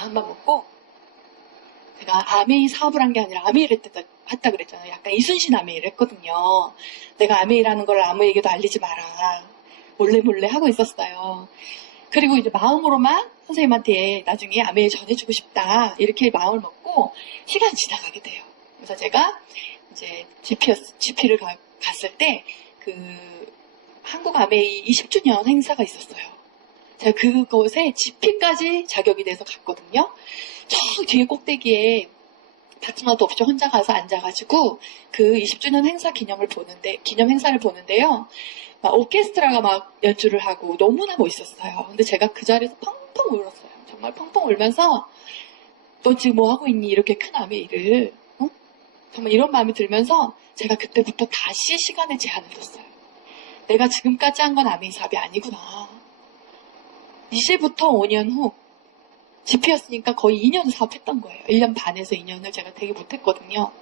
마음만 먹고, 제가 아메이 사업을 한 게 아니라 아메이를 했다 그랬잖아요. 약간 이순신 아메이를 했거든요. 내가 아메이라는 걸 아무에게도 알리지 마라. 몰래 몰래 하고 있었어요. 그리고 이제 마음으로만 선생님한테 나중에 아메이 전해주고 싶다. 이렇게 마음을 먹고 시간이 지나가게 돼요. 그래서 제가 이제 GP를 갔을 때 한국 아메이 20주년 행사가 있었어요. 제가 그곳에 GP까지 자격이 돼서 갔거든요. 저 뒤에 꼭대기에 파트너도 없이 혼자 가서 앉아가지고 그 20주년 행사 기념 행사를 보는데요. 막 오케스트라가 막 연주를 하고 너무나 멋있었어요. 근데 제가 그 자리에서 펑펑 울었어요. 정말 펑펑 울면서 너 지금 뭐 하고 있니? 이렇게 큰 아메이를. 어? 정말 이런 마음이 들면서 제가 그때부터 다시 시간에 제한을 뒀어요. 내가 지금까지 한 건 아메이 사업이 아니구나. 이제부터 5년 후 GP였으니까 거의 2년 사업했던 거예요. 1년 반에서 2년을 제가 되게 못했거든요.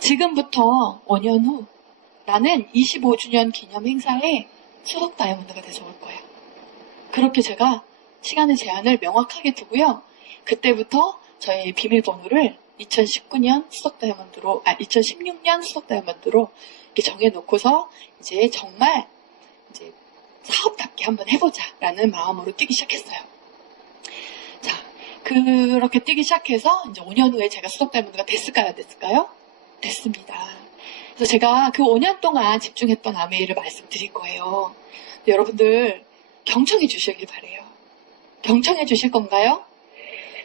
지금부터 5년 후 나는 25주년 기념 행사에 수석 다이아몬드가 돼서 올 거야. 그렇게 제가 시간의 제한을 명확하게 두고요. 그때부터 저의 비밀번호를 2016년 수석 다이아몬드로 이렇게 정해놓고서 이제 정말 이제 사업답게 한번 해보자라는 마음으로 뛰기 시작했어요. 자, 그렇게 뛰기 시작해서 이제 5년 후에 제가 수석 다이아몬드가 됐을까요? 안 됐을까요? 됐습니다. 그래서 제가 그 5년 동안 집중했던 아메이를 말씀드릴 거예요. 여러분들 경청해 주시길 바래요. 경청해 주실 건가요?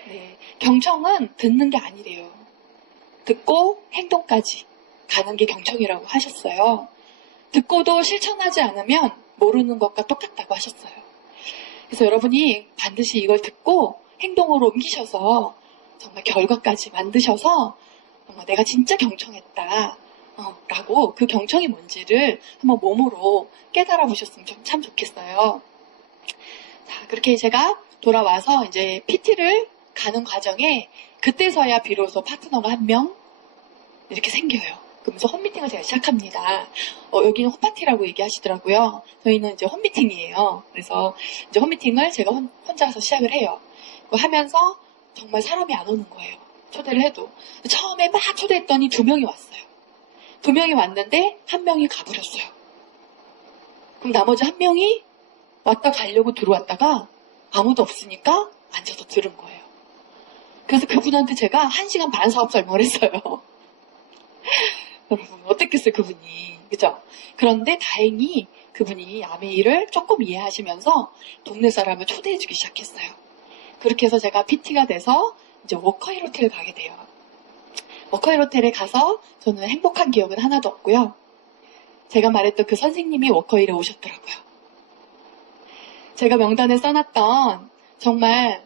네. 경청은 듣는 게 아니래요. 듣고 행동까지 가는 게 경청이라고 하셨어요. 듣고도 실천하지 않으면 모르는 것과 똑같다고 하셨어요. 그래서 여러분이 반드시 이걸 듣고 행동으로 옮기셔서 정말 결과까지 만드셔서 내가 진짜 경청했다 라고 그 경청이 뭔지를 한번 몸으로 깨달아 보셨으면 참 좋겠어요. 자, 그렇게 제가 돌아와서 이제 PT를 가는 과정에 그때서야 비로소 파트너가 한 명 이렇게 생겨요. 그러면서 홈미팅을 제가 시작합니다. 여기는 홈파티라고 얘기하시더라고요. 저희는 이제 홈미팅이에요. 그래서 이제 홈미팅을 제가 혼자서 시작을 해요. 하면서 정말 사람이 안 오는 거예요. 초대를 해도. 처음에 막 초대했더니 2명이 왔어요. 2명이 왔는데 1명이 가버렸어요. 그럼 나머지 1명이 왔다 가려고 들어왔다가 아무도 없으니까 앉아서 들은 거예요. 그래서 그분한테 제가 1시간 반 사업 설명을 했어요. 여러분 어땠겠어요 그분이. 그죠? 그런데 다행히 그분이 아메이를 조금 이해하시면서 동네 사람을 초대해주기 시작했어요. 그렇게 해서 제가 PT가 돼서 이제 워커힐 호텔을 가게 돼요. 워커힐 호텔에 가서 저는 행복한 기억은 하나도 없고요. 제가 말했던 그 선생님이 워커힐에 오셨더라고요. 제가 명단에 써놨던 정말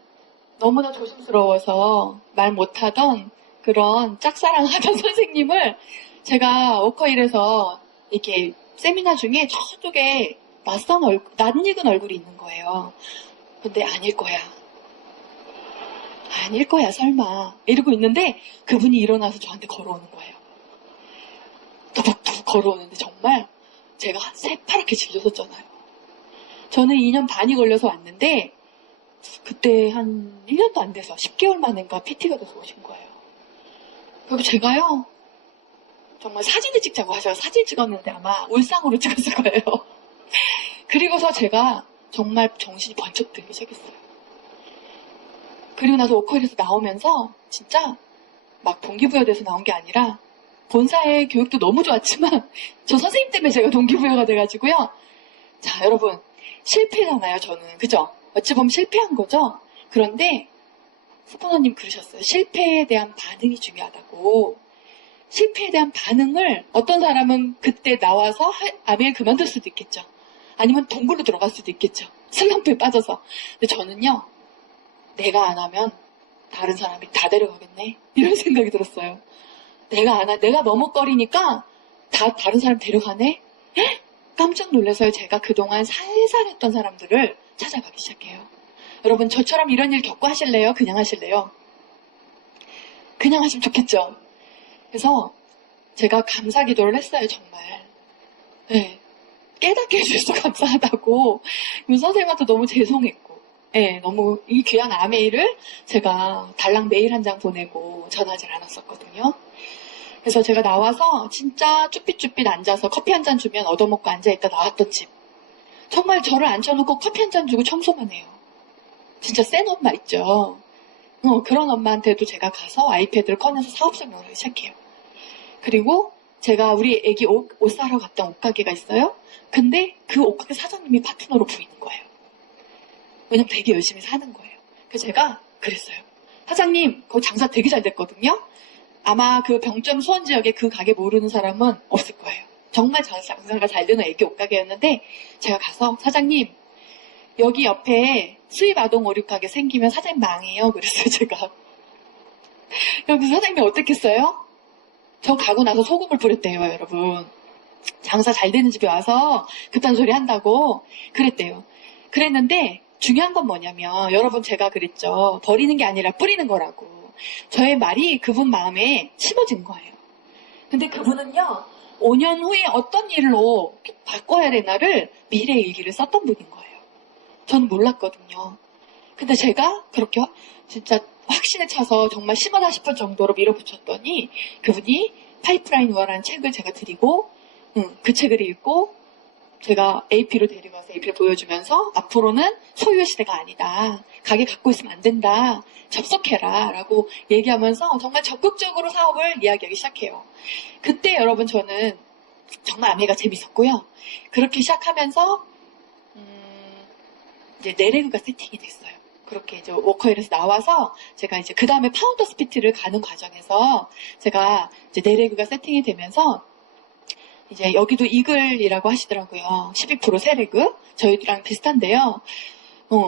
너무나 조심스러워서 말 못하던 그런 짝사랑하던 선생님을 제가 워커힐에서 이렇게 세미나 중에 저쪽에 낯익은 얼굴이 있는 거예요. 근데 아닐 거야. 아닐 거야 설마 이러고 있는데 그분이 일어나서 저한테 걸어오는 거예요. 또박또박 걸어오는데 정말 제가 새파랗게 질렸었잖아요. 저는 2년 반이 걸려서 왔는데 그때 한 1년도 안 돼서 10개월 만인가 PT가 돼서 오신 거예요. 그리고 제가요 정말 사진을 찍자고 하셔서 사진 찍었는데 아마 울상으로 찍었을 거예요. 그리고서 제가 정말 정신이 번쩍 들기 시작했어요. 그리고 나서 워커힐에서 나오면서 진짜 막 동기부여돼서 나온 게 아니라 본사의 교육도 너무 좋았지만 저 선생님 때문에 제가 동기부여가 돼가지고요. 자 여러분 실패잖아요 저는. 그죠? 어찌 보면 실패한 거죠? 그런데 스포너님 그러셨어요. 실패에 대한 반응이 중요하다고. 실패에 대한 반응을 어떤 사람은 그때 나와서 아메이를 그만둘 수도 있겠죠. 아니면 동굴로 들어갈 수도 있겠죠. 슬럼프에 빠져서. 근데 저는요. 내가 안 하면 다른 사람이 다 데려가겠네. 이런 생각이 들었어요. 내가 머뭇거리니까 다른 사람 데려가네? 헉! 깜짝 놀라서요. 제가 그동안 살살했던 사람들을 찾아가기 시작해요. 여러분 저처럼 이런 일 겪고 하실래요? 그냥 하실래요? 그냥 하시면 좋겠죠. 그래서 제가 감사 기도를 했어요. 정말. 네. 깨닫게 해주셔서 감사하다고. 선생님한테 너무 죄송했고 예, 너무 이 귀한 아메이를 제가 달랑 메일 한 장 보내고 전하질 않았었거든요. 그래서 제가 나와서 진짜 쭈삣쭈삣 앉아서 커피 한 잔 주면 얻어먹고 앉아있다 나왔던 집. 정말 저를 앉혀놓고 커피 한 잔 주고 청소만 해요. 진짜 센 엄마 있죠. 그런 엄마한테도 제가 가서 아이패드를 꺼내서 사업 설명을 하기 시작해요. 그리고 제가 우리 애기 옷 사러 갔던 옷가게가 있어요. 근데 그 옷가게 사장님이 파트너로 보이는 거예요. 왜냐면 되게 열심히 사는 거예요. 그래서 제가 그랬어요. 사장님, 거기 장사 되게 잘 됐거든요. 아마 그 병점 수원 지역에 그 가게 모르는 사람은 없을 거예요. 정말 장사가 잘 되는 애기 옷가게였는데 제가 가서 사장님, 여기 옆에 수입 아동 오륙 가게 생기면 사장님 망해요. 그랬어요, 제가. 여기서 사장님이 어떻겠어요? 저 가고 나서 소금을 뿌렸대요, 여러분. 장사 잘 되는 집에 와서 그딴 소리 한다고 그랬대요. 그랬는데 중요한 건 뭐냐면 여러분 제가 그랬죠. 버리는 게 아니라 뿌리는 거라고. 저의 말이 그분 마음에 심어진 거예요. 근데 그분은요. 5년 후에 어떤 일로 바꿔야 되나를 미래 일기를 썼던 분인 거예요. 전 몰랐거든요. 근데 제가 그렇게 진짜 확신에 차서 정말 심하다 싶을 정도로 밀어붙였더니 그분이 파이프라인 우화라는 책을 제가 드리고 그 책을 읽고 제가 AP로 데려가서 AP를 보여주면서 앞으로는 소유의 시대가 아니다. 가게 갖고 있으면 안 된다. 접속해라 라고 얘기하면서 정말 적극적으로 사업을 이야기하기 시작해요. 그때 여러분 저는 정말 아메가 재밌었고요. 그렇게 시작하면서 이제 내레그가 세팅이 됐어요. 그렇게 이제 워커힐에서 나와서 제가 이제 그 다음에 파운더 스피트를 가는 과정에서 제가 이제 내레그가 세팅이 되면서 이제 여기도 이글이라고 하시더라고요. 12% 세레그. 저희랑 비슷한데요.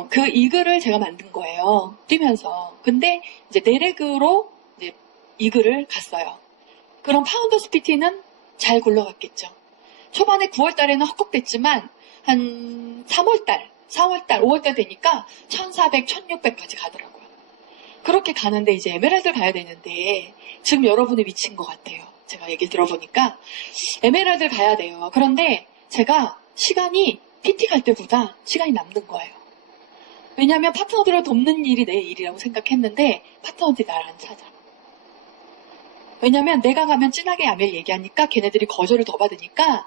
그 이글을 제가 만든 거예요. 뛰면서. 근데 이제 내레그로 이제 이글을 갔어요. 그럼 파운더 스피티는 잘 굴러갔겠죠. 초반에 9월 달에는 헉헉댔지만 한 3월 달, 4월 달, 5월 달 되니까 1400, 1600까지 가더라고요. 그렇게 가는데 이제 에메랄드를 가야 되는데 지금 여러분이 미친 것 같아요. 제가 얘기를 들어보니까 에메랄드를 가야 돼요. 그런데 제가 시간이 PT 갈 때보다 시간이 남는 거예요. 왜냐하면 파트너들을 돕는 일이 내 일이라고 생각했는데 파트너들이 나를 안 찾아. 왜냐하면 내가 가면 진하게 아멜 얘기하니까 걔네들이 거절을 더 받으니까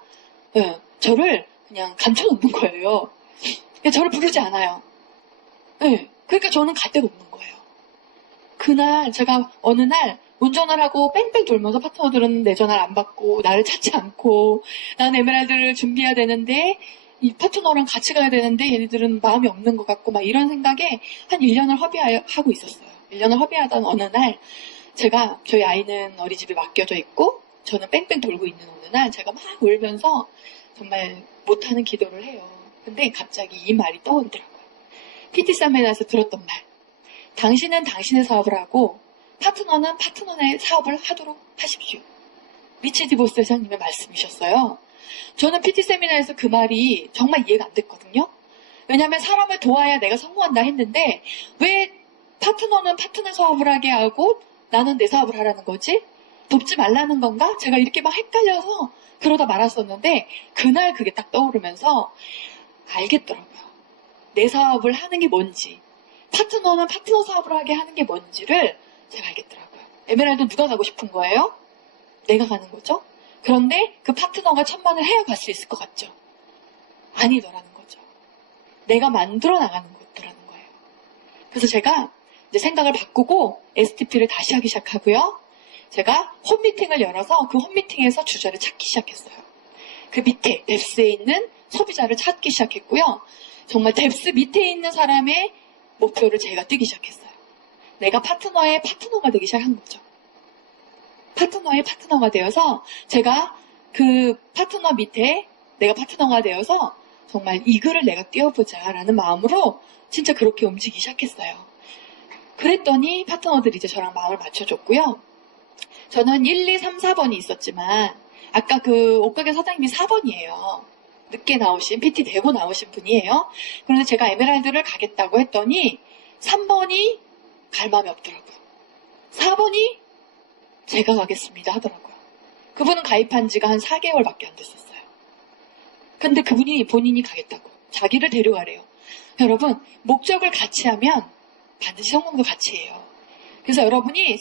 저를 그냥 감춰놓는 거예요. 저를 부르지 않아요. 그러니까 저는 갈 데가 없는 거예요. 그날 제가 어느 날 운전을 하고 뺑뺑 돌면서 파트너들은 내 전화를 안 받고 나를 찾지 않고 나는 에메랄드를 준비해야 되는데 이 파트너랑 같이 가야 되는데 얘네들은 마음이 없는 것 같고 막 이런 생각에 한 1년을 허비하고 있었어요. 1년을 허비하던 어느 날 제가 저희 아이는 어린이집에 맡겨져 있고 저는 뺑뺑 돌고 있는 어느 날 제가 막 울면서 정말 못하는 기도를 해요. 근데 갑자기 이 말이 떠오르더라고요. PT 세미나에서 들었던 말. 당신은 당신의 사업을 하고 파트너는 파트너의 사업을 하도록 하십시오. 리치 디보스 회장님의 말씀이셨어요. 저는 PT 세미나에서 그 말이 정말 이해가 안 됐거든요. 왜냐하면 사람을 도와야 내가 성공한다 했는데 왜 파트너는 파트너 사업을 하게 하고 나는 내 사업을 하라는 거지? 돕지 말라는 건가? 제가 이렇게 막 헷갈려서 그러다 말았었는데 그날 그게 딱 떠오르면서 알겠더라고요. 내 사업을 하는 게 뭔지 파트너는 파트너 사업을 하게 하는 게 뭔지를 제가 알겠더라고요. 에메랄드 누가 가고 싶은 거예요? 내가 가는 거죠. 그런데 그 파트너가 1000만을 해야 갈 수 있을 것 같죠? 아니더라는 거죠. 내가 만들어 나가는 것더라는 거예요. 그래서 제가 이제 생각을 바꾸고 STP를 다시 하기 시작하고요. 제가 홈미팅을 열어서 그 홈미팅에서 주저를 찾기 시작했어요. 그 밑에 뎁스에 있는 소비자를 찾기 시작했고요. 정말 뎁스 밑에 있는 사람의 목표를 제가 뛰기 시작했어요. 내가 파트너의 파트너가 되기 시작한 거죠. 파트너의 파트너가 되어서 제가 그 파트너 밑에 내가 파트너가 되어서 정말 이 글을 내가 띄워보자라는 마음으로 진짜 그렇게 움직이기 시작했어요. 그랬더니 파트너들이 이제 저랑 마음을 맞춰줬고요. 저는 1, 2, 3, 4번이 있었지만 아까 그 옷가게 사장님이 4번이에요. 늦게 나오신 PT 되고 나오신 분이에요. 그런데 제가 에메랄드를 가겠다고 했더니 3번이 갈 마음이 없더라고요. 4번이 제가 가겠습니다 하더라고요. 그분은 가입한 지가 한 4개월밖에 안 됐었어요. 근데 그분이 본인이 가겠다고 자기를 데려가래요. 여러분, 목적을 같이 하면 반드시 성공도 같이 해요. 그래서 여러분이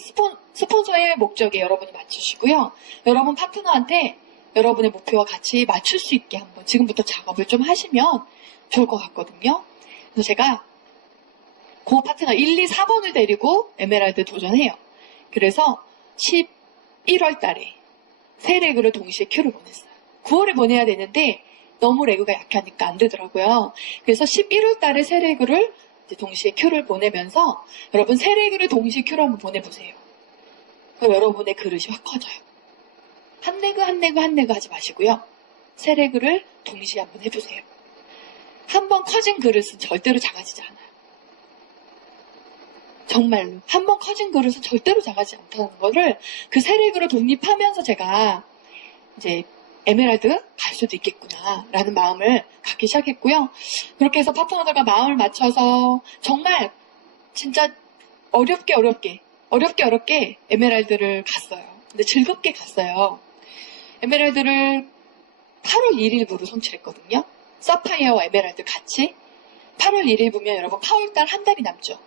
스폰서의 목적에 여러분이 맞추시고요. 여러분 파트너한테 여러분의 목표와 같이 맞출 수 있게 한번 지금부터 작업을 좀 하시면 좋을 것 같거든요. 그래서 제가 그 파트너 1, 2, 4번을 데리고 에메랄드 도전해요. 그래서 11월 달에 세 레그를 동시에 큐를 보냈어요. 9월에 보내야 되는데 너무 레그가 약하니까 안 되더라고요. 그래서 11월 달에 세 레그를 이제 동시에 큐를 보내면서 여러분 세 레그를 동시에 큐를 한번 보내보세요. 그럼 여러분의 그릇이 확 커져요. 한 레그 한 레그 한 레그 하지 마시고요. 세 레그를 동시에 한번 해보세요. 한 번 커진 그릇은 절대로 작아지지 않아요. 정말로 한 번 커진 그릇은 절대로 작아지지 않다는 거를 그 세 레그로 독립하면서 제가 이제 에메랄드 갈 수도 있겠구나 라는 마음을 갖기 시작했고요. 그렇게 해서 파트너들과 마음을 맞춰서 정말 진짜 어렵게 에메랄드를 갔어요. 근데 즐겁게 갔어요. 에메랄드를 8월 1일부로 성취했거든요. 사파이어와 에메랄드 같이 8월 1일 보면 여러분 8월달 한 달이 남죠.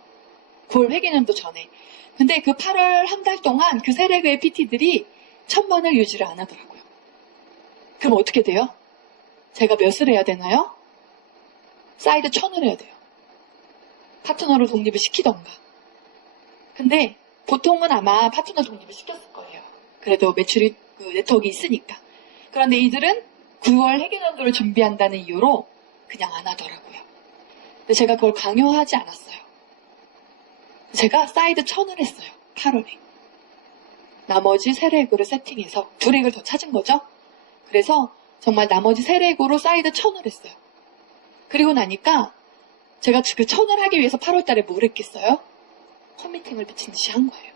9월 회계년도 전에. 근데 그 8월 한 달 동안 그 세 레그의 PT들이 1000번을 유지를 안 하더라고요. 그럼 어떻게 돼요? 제가 몇을 해야 되나요? 사이드 1000을 해야 돼요. 파트너를 독립을 시키던가. 근데 보통은 아마 파트너 독립을 시켰을 거예요. 그래도 매출이 네트워크 있으니까. 그런데 이들은 9월 회계년도를 준비한다는 이유로 그냥 안 하더라고요. 근데 제가 그걸 강요하지 않았어요. 제가 사이드 1000을 했어요. 8월에. 나머지 3레그를 세팅해서 2레그를 더 찾은 거죠. 그래서 정말 나머지 3레그로 사이드 1000을 했어요. 그리고 나니까 제가 그 1000을 하기 위해서 8월 달에 뭘 했겠어요? 컴미팅을 미친 듯이 한 거예요.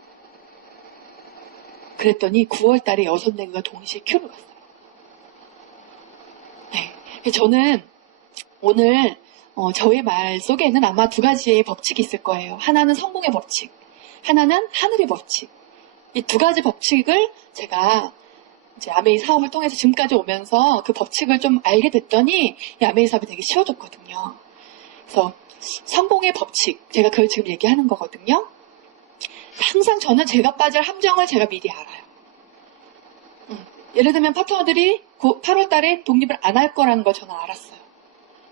그랬더니 9월 달에 6레그가 동시에 큐를 갔어요. 네. 저는 오늘 저의 말 속에는 아마 2가지의 법칙이 있을 거예요. 하나는 성공의 법칙, 하나는 하늘의 법칙. 이 2가지 법칙을 제가 이제 아메이 사업을 통해서 지금까지 오면서 그 법칙을 좀 알게 됐더니 이 아메이 사업이 되게 쉬워졌거든요. 그래서 성공의 법칙, 제가 그걸 지금 얘기하는 거거든요. 항상 저는 제가 빠질 함정을 제가 미리 알아요. 예를 들면 파트너들이 8월 달에 독립을 안 할 거라는 걸 저는 알았어요.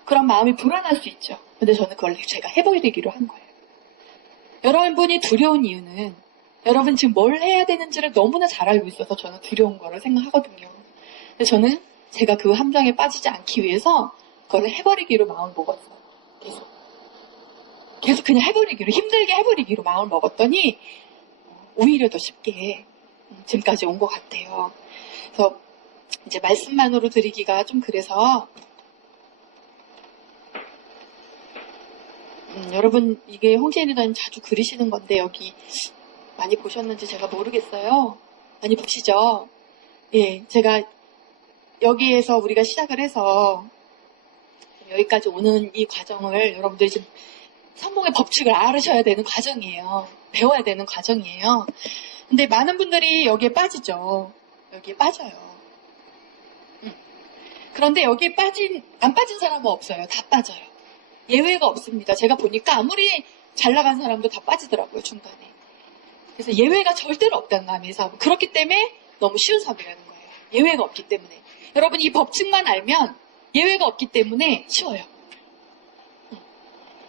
그런 마음이 불안할 수 있죠. 근데 저는 그걸 제가 해버리기로 한 거예요. 여러분이 두려운 이유는 여러분 지금 뭘 해야 되는지를 너무나 잘 알고 있어서 저는 두려운 거를 생각하거든요. 근데 저는 제가 그 함정에 빠지지 않기 위해서 그걸 해버리기로 마음을 먹었어요. 계속 그냥 해버리기로, 힘들게 해버리기로 마음을 먹었더니 오히려 더 쉽게 지금까지 온 것 같아요. 그래서 이제 말씀만으로 드리기가 좀 그래서 여러분 이게 홍지혜 리더님 자주 그리시는 건데 여기 많이 보셨는지 제가 모르겠어요. 많이 보시죠? 예, 제가 여기에서 우리가 시작을 해서 여기까지 오는 이 과정을 여러분들이 지금 성공의 법칙을 알으셔야 되는 과정이에요. 배워야 되는 과정이에요. 근데 많은 분들이 여기에 빠지죠. 여기에 빠져요. 그런데 여기에 안 빠진 사람은 없어요. 다 빠져요. 예외가 없습니다. 제가 보니까 아무리 잘 나간 사람도 다 빠지더라고요, 중간에. 그래서 예외가 절대로 없다는 거 아메이 사업은. 그렇기 때문에 너무 쉬운 사업이라는 거예요. 예외가 없기 때문에. 여러분 이 법칙만 알면 예외가 없기 때문에 쉬워요.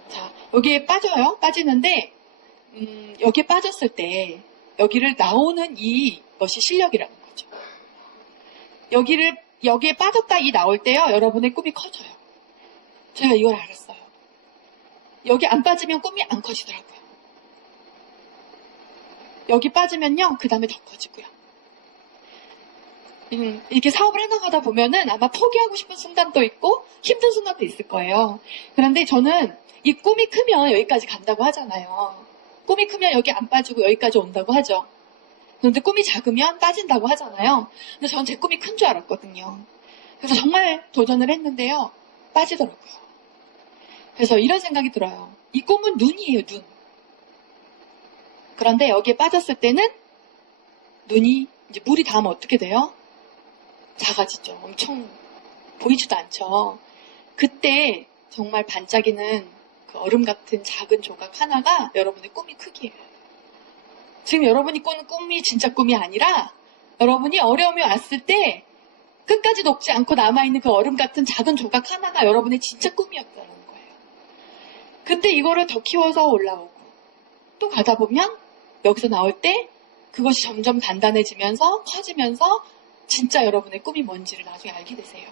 자, 여기에 빠져요. 빠지는데 여기에 빠졌을 때 여기를 나오는 이것이 실력이라는 거죠. 여기에 빠졌다 이 나올 때요. 여러분의 꿈이 커져요. 제가 이걸 알았어요. 여기 안 빠지면 꿈이 안 커지더라고요. 여기 빠지면요. 그 다음에 더 커지고요. 이렇게 사업을 해나가다 보면은 아마 포기하고 싶은 순간도 있고 힘든 순간도 있을 거예요. 그런데 저는 이 꿈이 크면 여기까지 간다고 하잖아요. 꿈이 크면 여기 안 빠지고 여기까지 온다고 하죠. 그런데 꿈이 작으면 빠진다고 하잖아요. 근데 저는 제 꿈이 큰 줄 알았거든요. 그래서 정말 도전을 했는데요. 빠지더라고요. 그래서 이런 생각이 들어요. 이 꿈은 눈이에요, 눈. 그런데 여기에 빠졌을 때는 눈이 이제 물이 닿으면 어떻게 돼요? 작아지죠. 엄청 보이지도 않죠. 그때 정말 반짝이는 그 얼음 같은 작은 조각 하나가 여러분의 꿈이 크기예요. 지금 여러분이 꾸는 꿈이 진짜 꿈이 아니라 여러분이 어려움이 왔을 때 끝까지 녹지 않고 남아있는 그 얼음 같은 작은 조각 하나가 여러분의 진짜 꿈이었다는 거예요. 그때 이거를 더 키워서 올라오고 또 가다 보면 여기서 나올 때 그것이 점점 단단해지면서 커지면서 진짜 여러분의 꿈이 뭔지를 나중에 알게 되세요.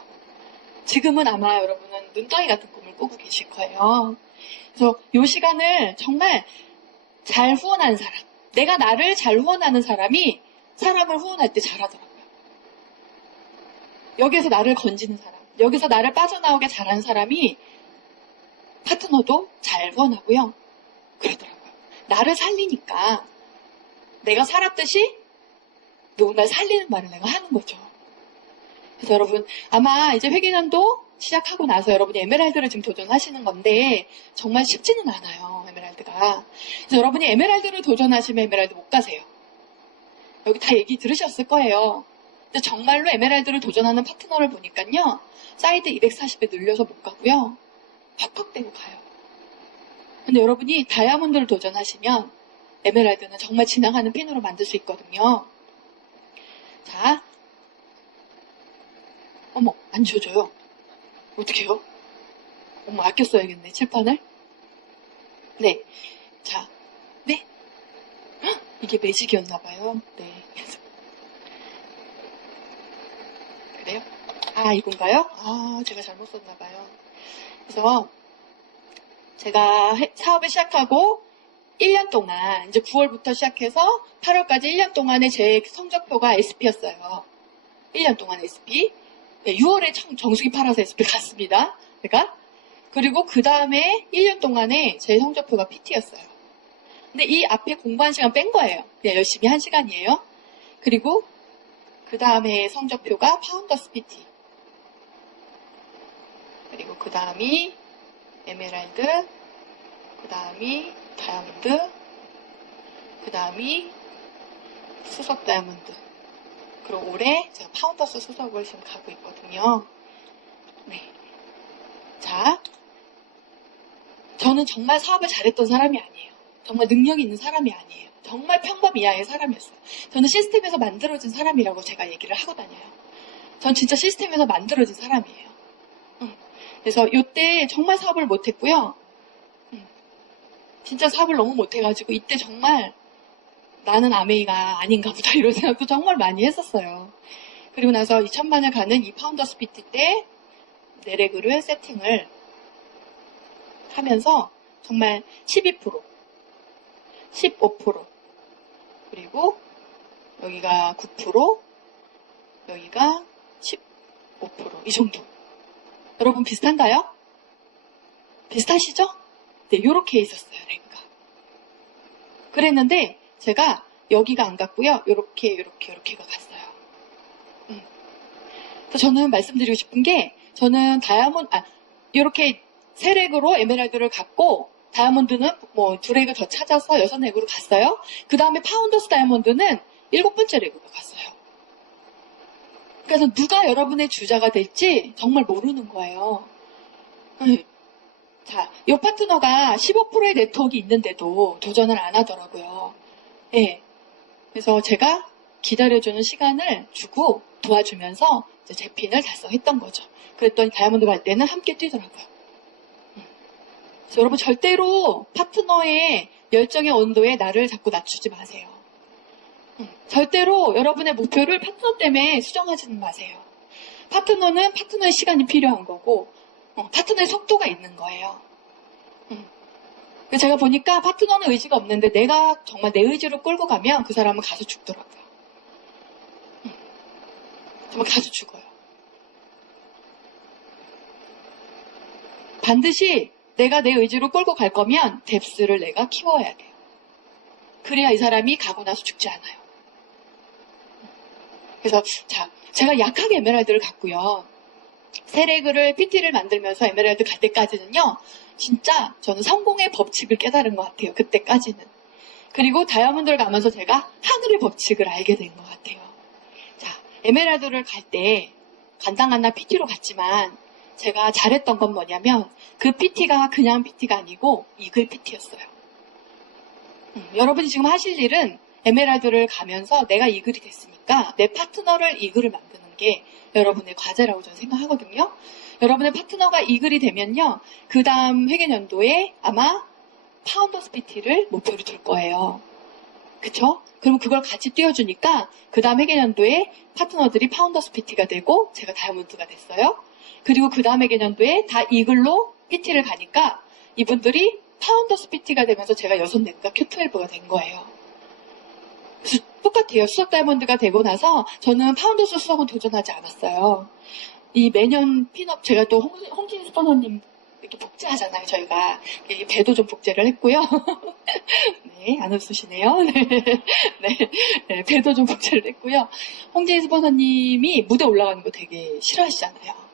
지금은 아마 여러분은 눈덩이 같은 꿈을 꾸고 계실 거예요. 그래서 이 시간을 정말 잘 후원하는 사람, 내가 나를 잘 후원하는 사람이 사람을 후원할 때 잘하더라고요. 여기에서 나를 건지는 사람, 여기서 나를 빠져나오게 잘하는 사람이 파트너도 잘 후원하고요. 그러더라고요. 나를 살리니까 내가 살았듯이 누군가를 살리는 말을 내가 하는 거죠. 그래서 여러분 아마 이제 회계년도 시작하고 나서 여러분이 에메랄드를 지금 도전하시는 건데 정말 쉽지는 않아요. 에메랄드가. 그래서 여러분이 에메랄드를 도전하시면 에메랄드 못 가세요. 여기 다 얘기 들으셨을 거예요. 근데 정말로 에메랄드를 도전하는 파트너를 보니까요. 사이드 240에 늘려서 못 가고요. 퍽퍽대고 가요. 근데 여러분이 다이아몬드를 도전하시면 에메랄드는 정말 지나가는 핀으로 만들 수 있거든요. 자, 어머, 안 지워져요. 어떡해요? 어머, 아껴 써야겠네, 칠판을. 네. 자, 네. 헉, 이게 매직이었나봐요. 네. 그래요? 아, 이건가요? 아, 제가 잘못 썼나봐요. 그래서 제가 사업을 시작하고 1년 동안, 이제 9월부터 시작해서 8월까지 1년 동안의 제 성적표가 SP였어요. 1년 동안 SP. 네, 6월에 정수기 팔아서 SP 갔습니다. 제가. 그리고 그 다음에 1년 동안에 제 성적표가 PT였어요. 근데 이 앞에 공부한 시간 뺀 거예요. 그냥 열심히 한 시간이에요. 그리고 그 다음에 성적표가 파운더스 PT. 그리고 그 다음이 에메랄드. 그 다음이 다이아몬드. 그 다음이 수석 다이아몬드. 그리고 올해 제가 파운더스 수석을 지금 가고 있거든요. 네. 자, 저는 정말 사업을 잘했던 사람이 아니에요. 정말 능력이 있는 사람이 아니에요. 정말 평범 이하의 사람이었어요. 저는 시스템에서 만들어진 사람이라고 제가 얘기를 하고 다녀요. 전 진짜 시스템에서 만들어진 사람이에요. 그래서 이때 정말 사업을 못했고요. 진짜 사업을 너무 못해가지고 이때 정말 나는 아메이가 아닌가 보다 이런 생각도 정말 많이 했었어요. 그리고 나서 2,000만을 가는 이 파운더스 PT 때 내레그를 세팅을 하면서 정말 12%, 15%, 그리고 여기가 9%, 여기가 15%이 정도. 여러분 비슷한가요? 비슷하시죠? 네, 요렇게 있었어요, 랭크가. 그랬는데 제가 여기가 안 갔고요. 요렇게가 갔어요. 그래서 저는 말씀드리고 싶은 게 저는 요렇게 3렉으로 에메랄드를 갔고 다이아몬드는 뭐 2렉을 더 찾아서 6렉으로 갔어요. 그 다음에 파운더스 다이아몬드는 7번째 렉으로 갔어요. 그래서 누가 여러분의 주자가 될지 정말 모르는 거예요. 자, 이 파트너가 15%의 네트워크가 있는데도 도전을 안 하더라고요. 예. 그래서 제가 기다려주는 시간을 주고 도와주면서 이제 제 핀을 달성했던 거죠. 그랬더니 다이아몬드 갈 때는 함께 뛰더라고요. 그래서 여러분 절대로 파트너의 열정의 온도에 나를 자꾸 낮추지 마세요. 절대로 여러분의 목표를 파트너 때문에 수정하지는 마세요. 파트너는 파트너의 시간이 필요한 거고 파트너의 속도가 있는 거예요. 제가 보니까 파트너는 의지가 없는데 내가 정말 내 의지로 끌고 가면 그 사람은 가서 죽더라고요. 정말 가서 죽어요. 반드시 내가 내 의지로 끌고 갈 거면 뎁스를 내가 키워야 돼요. 그래야 이 사람이 가고 나서 죽지 않아요. 그래서 자, 제가 약하게 에메랄드를 갔고요. 세레그를 PT를 만들면서 에메랄드 갈 때까지는요. 진짜 저는 성공의 법칙을 깨달은 것 같아요. 그때까지는. 그리고 다이아몬드를 가면서 제가 하늘의 법칙을 알게 된 것 같아요. 자, 에메랄드를 갈 때 간당간당 PT로 갔지만 제가 잘했던 건 뭐냐면 그 PT가 그냥 PT가 아니고 이글 PT였어요. 여러분이 지금 하실 일은 에메랄드를 가면서 내가 이글이 됐으니까 내 파트너를 이글을 만드는 게 여러분의 과제라고 저는 생각하거든요. 여러분의 파트너가 이글이 되면요. 그 다음 회계연도에 아마 파운더스 PT를 목표로 둘 거예요. 그쵸? 그럼 그걸 같이 띄워주니까 그 다음 회계연도에 파트너들이 파운더스 PT가 되고 제가 다이아몬드가 됐어요. 그리고 그 다음 회계연도에 다 이글로 PT를 가니까 이분들이 파운더스 PT가 되면서 제가 6내가 Q12가 된 거예요. 그래서 똑같아요. 수석 다이아몬드가 되고 나서 저는 파운더스 수석은 도전하지 않았어요. 이 매년 핀업 제가 또 홍진 스포너님 이렇게 복제하잖아요. 저희가 이 배도 좀 복제를 했고요. 네, 안 웃으시네요. 네, 네, 배도 좀 복제를 했고요. 홍진 스포너님이 무대 올라가는 거 되게 싫어하시잖아요.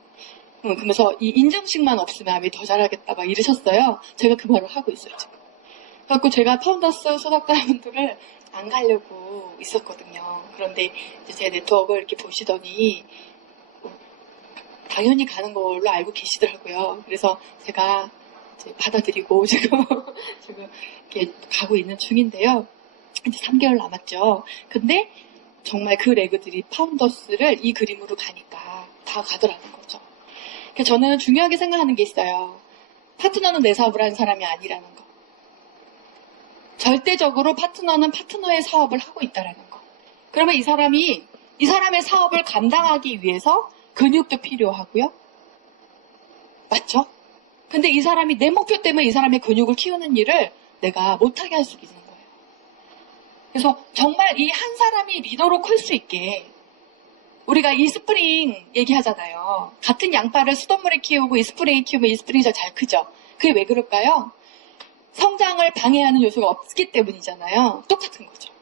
그러면서 이 인정식만 없으면 아미 더 잘하겠다 막 이러셨어요. 제가 그 말을 하고 있어요 지금. 그래갖고 제가 파운더스 수석 다이아몬드를 안 가려고 있었거든요. 그런데 이제 제 네트워크를 이렇게 보시더니 당연히 가는 걸로 알고 계시더라고요. 그래서 제가 이제 받아들이고 지금 이렇게 가고 있는 중인데요. 이제 3개월 남았죠. 근데 정말 그 레그들이 파운더스를 이 그림으로 가니까 다 가더라는 거죠. 그래서 저는 중요하게 생각하는 게 있어요. 파트너는 내 사업을 하는 사람이 아니라는 거. 절대적으로 파트너는 파트너의 사업을 하고 있다는 거. 그러면 이 사람의 사업을 감당하기 위해서 근육도 필요하고요. 맞죠? 근데 이 사람이 내 목표 때문에 이 사람의 근육을 키우는 일을 내가 못하게 할 수 있는 거예요. 그래서 정말 이 한 사람이 리더로 클 수 있게 우리가 이 스프링 얘기하잖아요. 같은 양파를 수돗물에 키우고 이 스프링에 키우면 이 스프링이 더 잘 크죠. 그게 왜 그럴까요? 성장을 방해하는 요소가 없기 때문이잖아요. 똑같은 거죠.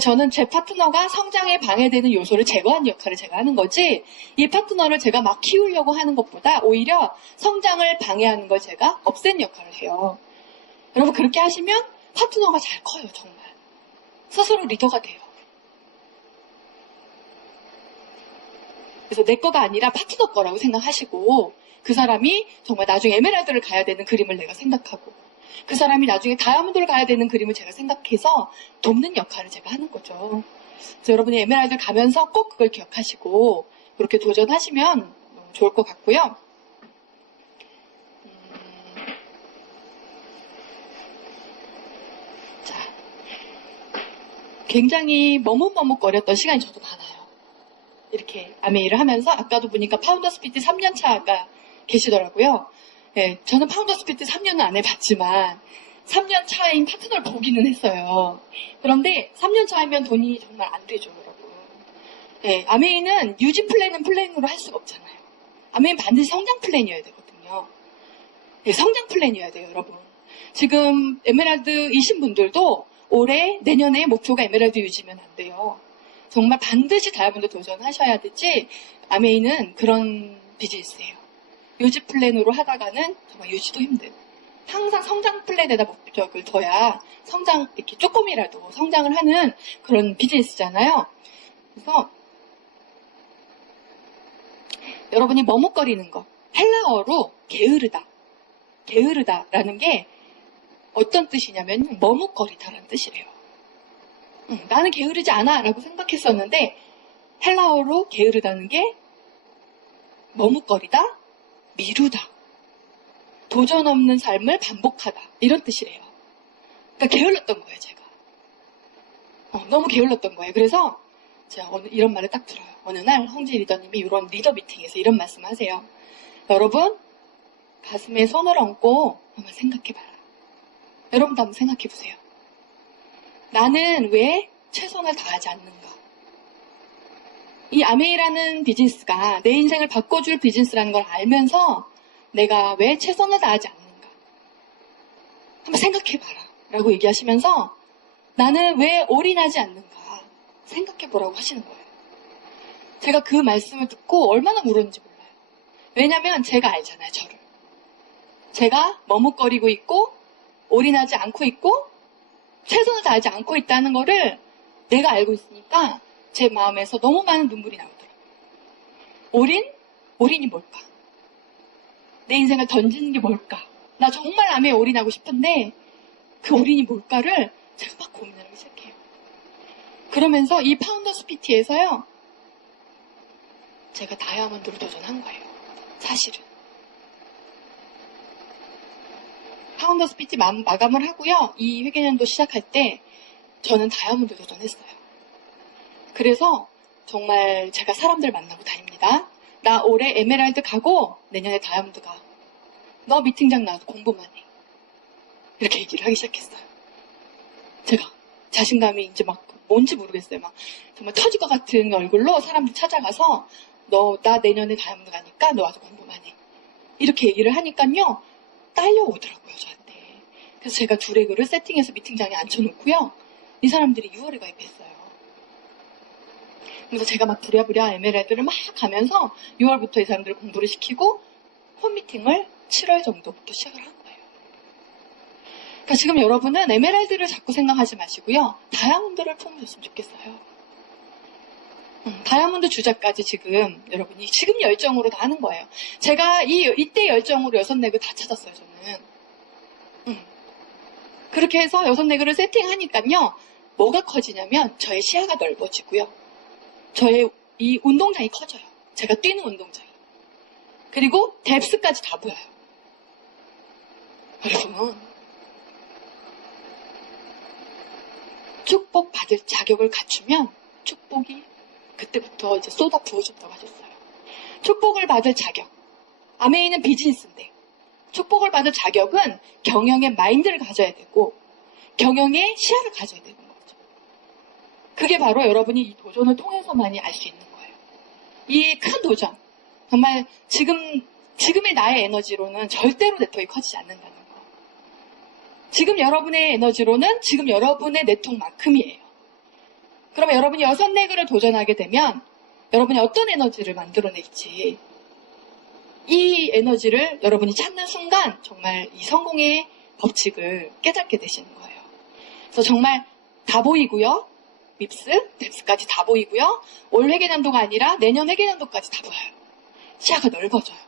저는 제 파트너가 성장에 방해되는 요소를 제거하는 역할을 제가 하는 거지 이 파트너를 제가 막 키우려고 하는 것보다 오히려 성장을 방해하는 걸 제가 없애는 역할을 해요. 여러분 그렇게 하시면 파트너가 잘 커요. 정말. 스스로 리더가 돼요. 그래서 내 거가 아니라 파트너 거라고 생각하시고 그 사람이 정말 나중에 에메랄드를 가야 되는 그림을 내가 생각하고 그 사람이 나중에 다이아몬드를 가야 되는 그림을 제가 생각해서 돕는 역할을 제가 하는 거죠. 그래서 여러분이 에메랄드 가면서 꼭 그걸 기억하시고 그렇게 도전하시면 좋을 것 같고요. 자, 굉장히 머뭇머뭇거렸던 시간이 저도 많아요. 이렇게 아메이를 하면서 아까도 보니까 파운더스 PT 3년 차가 계시더라고요. 네, 저는 파운더스 PT 3년은 안 해봤지만 3년 차인 파트너를 보기는 했어요. 그런데 3년 차이면 돈이 정말 안 되죠, 여러분. 네, 아메이는 유지 플랜은 플랜으로 할 수가 없잖아요. 아메이는 반드시 성장 플랜이어야 되거든요. 네, 성장 플랜이어야 돼요, 여러분. 지금 에메랄드이신 분들도 올해, 내년에 목표가 에메랄드 유지면 안 돼요. 정말 반드시 다이아몬드 도전하셔야 되지 아메이는 그런 비즈니스예요. 유지 플랜으로 하다가는 정말 유지도 힘들고 항상 성장 플랜에다 목적을 둬야 성장 이렇게 조금이라도 성장을 하는 그런 비즈니스잖아요. 그래서 여러분이 머뭇거리는 거 헬라어로 게으르다라는 게 어떤 뜻이냐면 머뭇거리다라는 뜻이래요. 나는 게으르지 않아 라고 생각했었는데 헬라어로 게으르다는 게 머뭇거리다, 미루다, 도전 없는 삶을 반복하다 이런 뜻이래요. 그러니까 게을렀던 거예요 제가. 너무 게을렀던 거예요. 그래서 제가 이런 말을 딱 들어요. 어느 날 홍지 리더님이 이런 리더 미팅에서 이런 말씀을 하세요. 여러분 가슴에 손을 얹고 한번 생각해봐라. 여러분도 한번 생각해보세요. 나는 왜 최선을 다하지 않는가? 이 아메이라는 비즈니스가 내 인생을 바꿔줄 비즈니스라는 걸 알면서 내가 왜 최선을 다하지 않는가? 한번 생각해봐라 라고 얘기하시면서 나는 왜 올인하지 않는가? 생각해보라고 하시는 거예요. 제가 그 말씀을 듣고 얼마나 울었는지 몰라요. 왜냐면 제가 알잖아요, 저를. 제가 머뭇거리고 있고 올인하지 않고 있고 최선을 다하지 않고 있다는 거를 내가 알고 있으니까 제 마음에서 너무 많은 눈물이 나오더라고요. 올인이 뭘까? 내 인생을 던지는 게 뭘까? 나 정말 암에 올인하고 싶은데 그 올인이 뭘까를 제가 막 고민을 하기 시작해요. 그러면서 이 파운더스 PT에서요, 제가 다이아몬드로 도전한 거예요. 사실은. 파운더스 PT 마감을 하고요. 이 회계년도 시작할 때 저는 다이아몬드 도전했어요. 그래서 정말 제가 사람들 만나고 다닙니다. 나 올해 에메랄드 가고 내년에 다이아몬드 가. 너 미팅장 나와서 공부만 해. 이렇게 얘기를 하기 시작했어요. 제가 자신감이 이제 막 뭔지 모르겠어요. 막 정말 터질 것 같은 얼굴로 사람들 찾아가서 나 내년에 다이아몬드 가니까 너 와서 공부만 해. 이렇게 얘기를 하니까요. 딸려오더라고요, 저한테. 그래서 제가 두레그를 세팅해서 미팅장에 앉혀놓고요. 이 사람들이 6월에 가입했어요. 그래서 제가 막 부랴부랴 에메랄드를 막 가면서 6월부터 이 사람들을 공부를 시키고 홈미팅을 7월 정도부터 시작을 한 거예요. 그러니까 지금 여러분은 에메랄드를 자꾸 생각하지 마시고요. 다이아몬드를 품으셨으면 좋겠어요. 다이아몬드 주자까지 지금 여러분이 지금 열정으로 다 하는 거예요. 제가 이때 열정으로 6네그 다 찾았어요, 저는. 그렇게 해서 6네그를 세팅하니까요. 뭐가 커지냐면 저의 시야가 넓어지고요. 저의 이 운동장이 커져요. 제가 뛰는 운동장이. 그리고 뎁스까지 다 보여요. 여러분, 축복 받을 자격을 갖추면 축복이 그때부터 이제 쏟아 부어준다고 하셨어요. 축복을 받을 자격. 아메이는 비즈니스인데 축복을 받을 자격은 경영의 마인드를 가져야 되고 경영의 시야를 가져야 되는 거죠. 그게 바로 여러분이 이 도전을 통해서만이 알 수 있는 거예요. 이 큰 도전. 정말 지금의 나의 에너지로는 절대로 네트워크가 커지지 않는다는 거. 지금 여러분의 에너지로는 지금 여러분의 네트워크만큼이에요. 그러면 여러분이 6네그를 도전하게 되면 여러분이 어떤 에너지를 만들어낼지 이 에너지를 여러분이 찾는 순간 정말 이 성공의 법칙을 깨닫게 되시는 거예요. 그래서 정말 다 보이고요. 밉스, 뎁스까지 다 보이고요. 올 회계년도가 아니라 내년 회계년도까지 다 보여요. 시야가 넓어져요.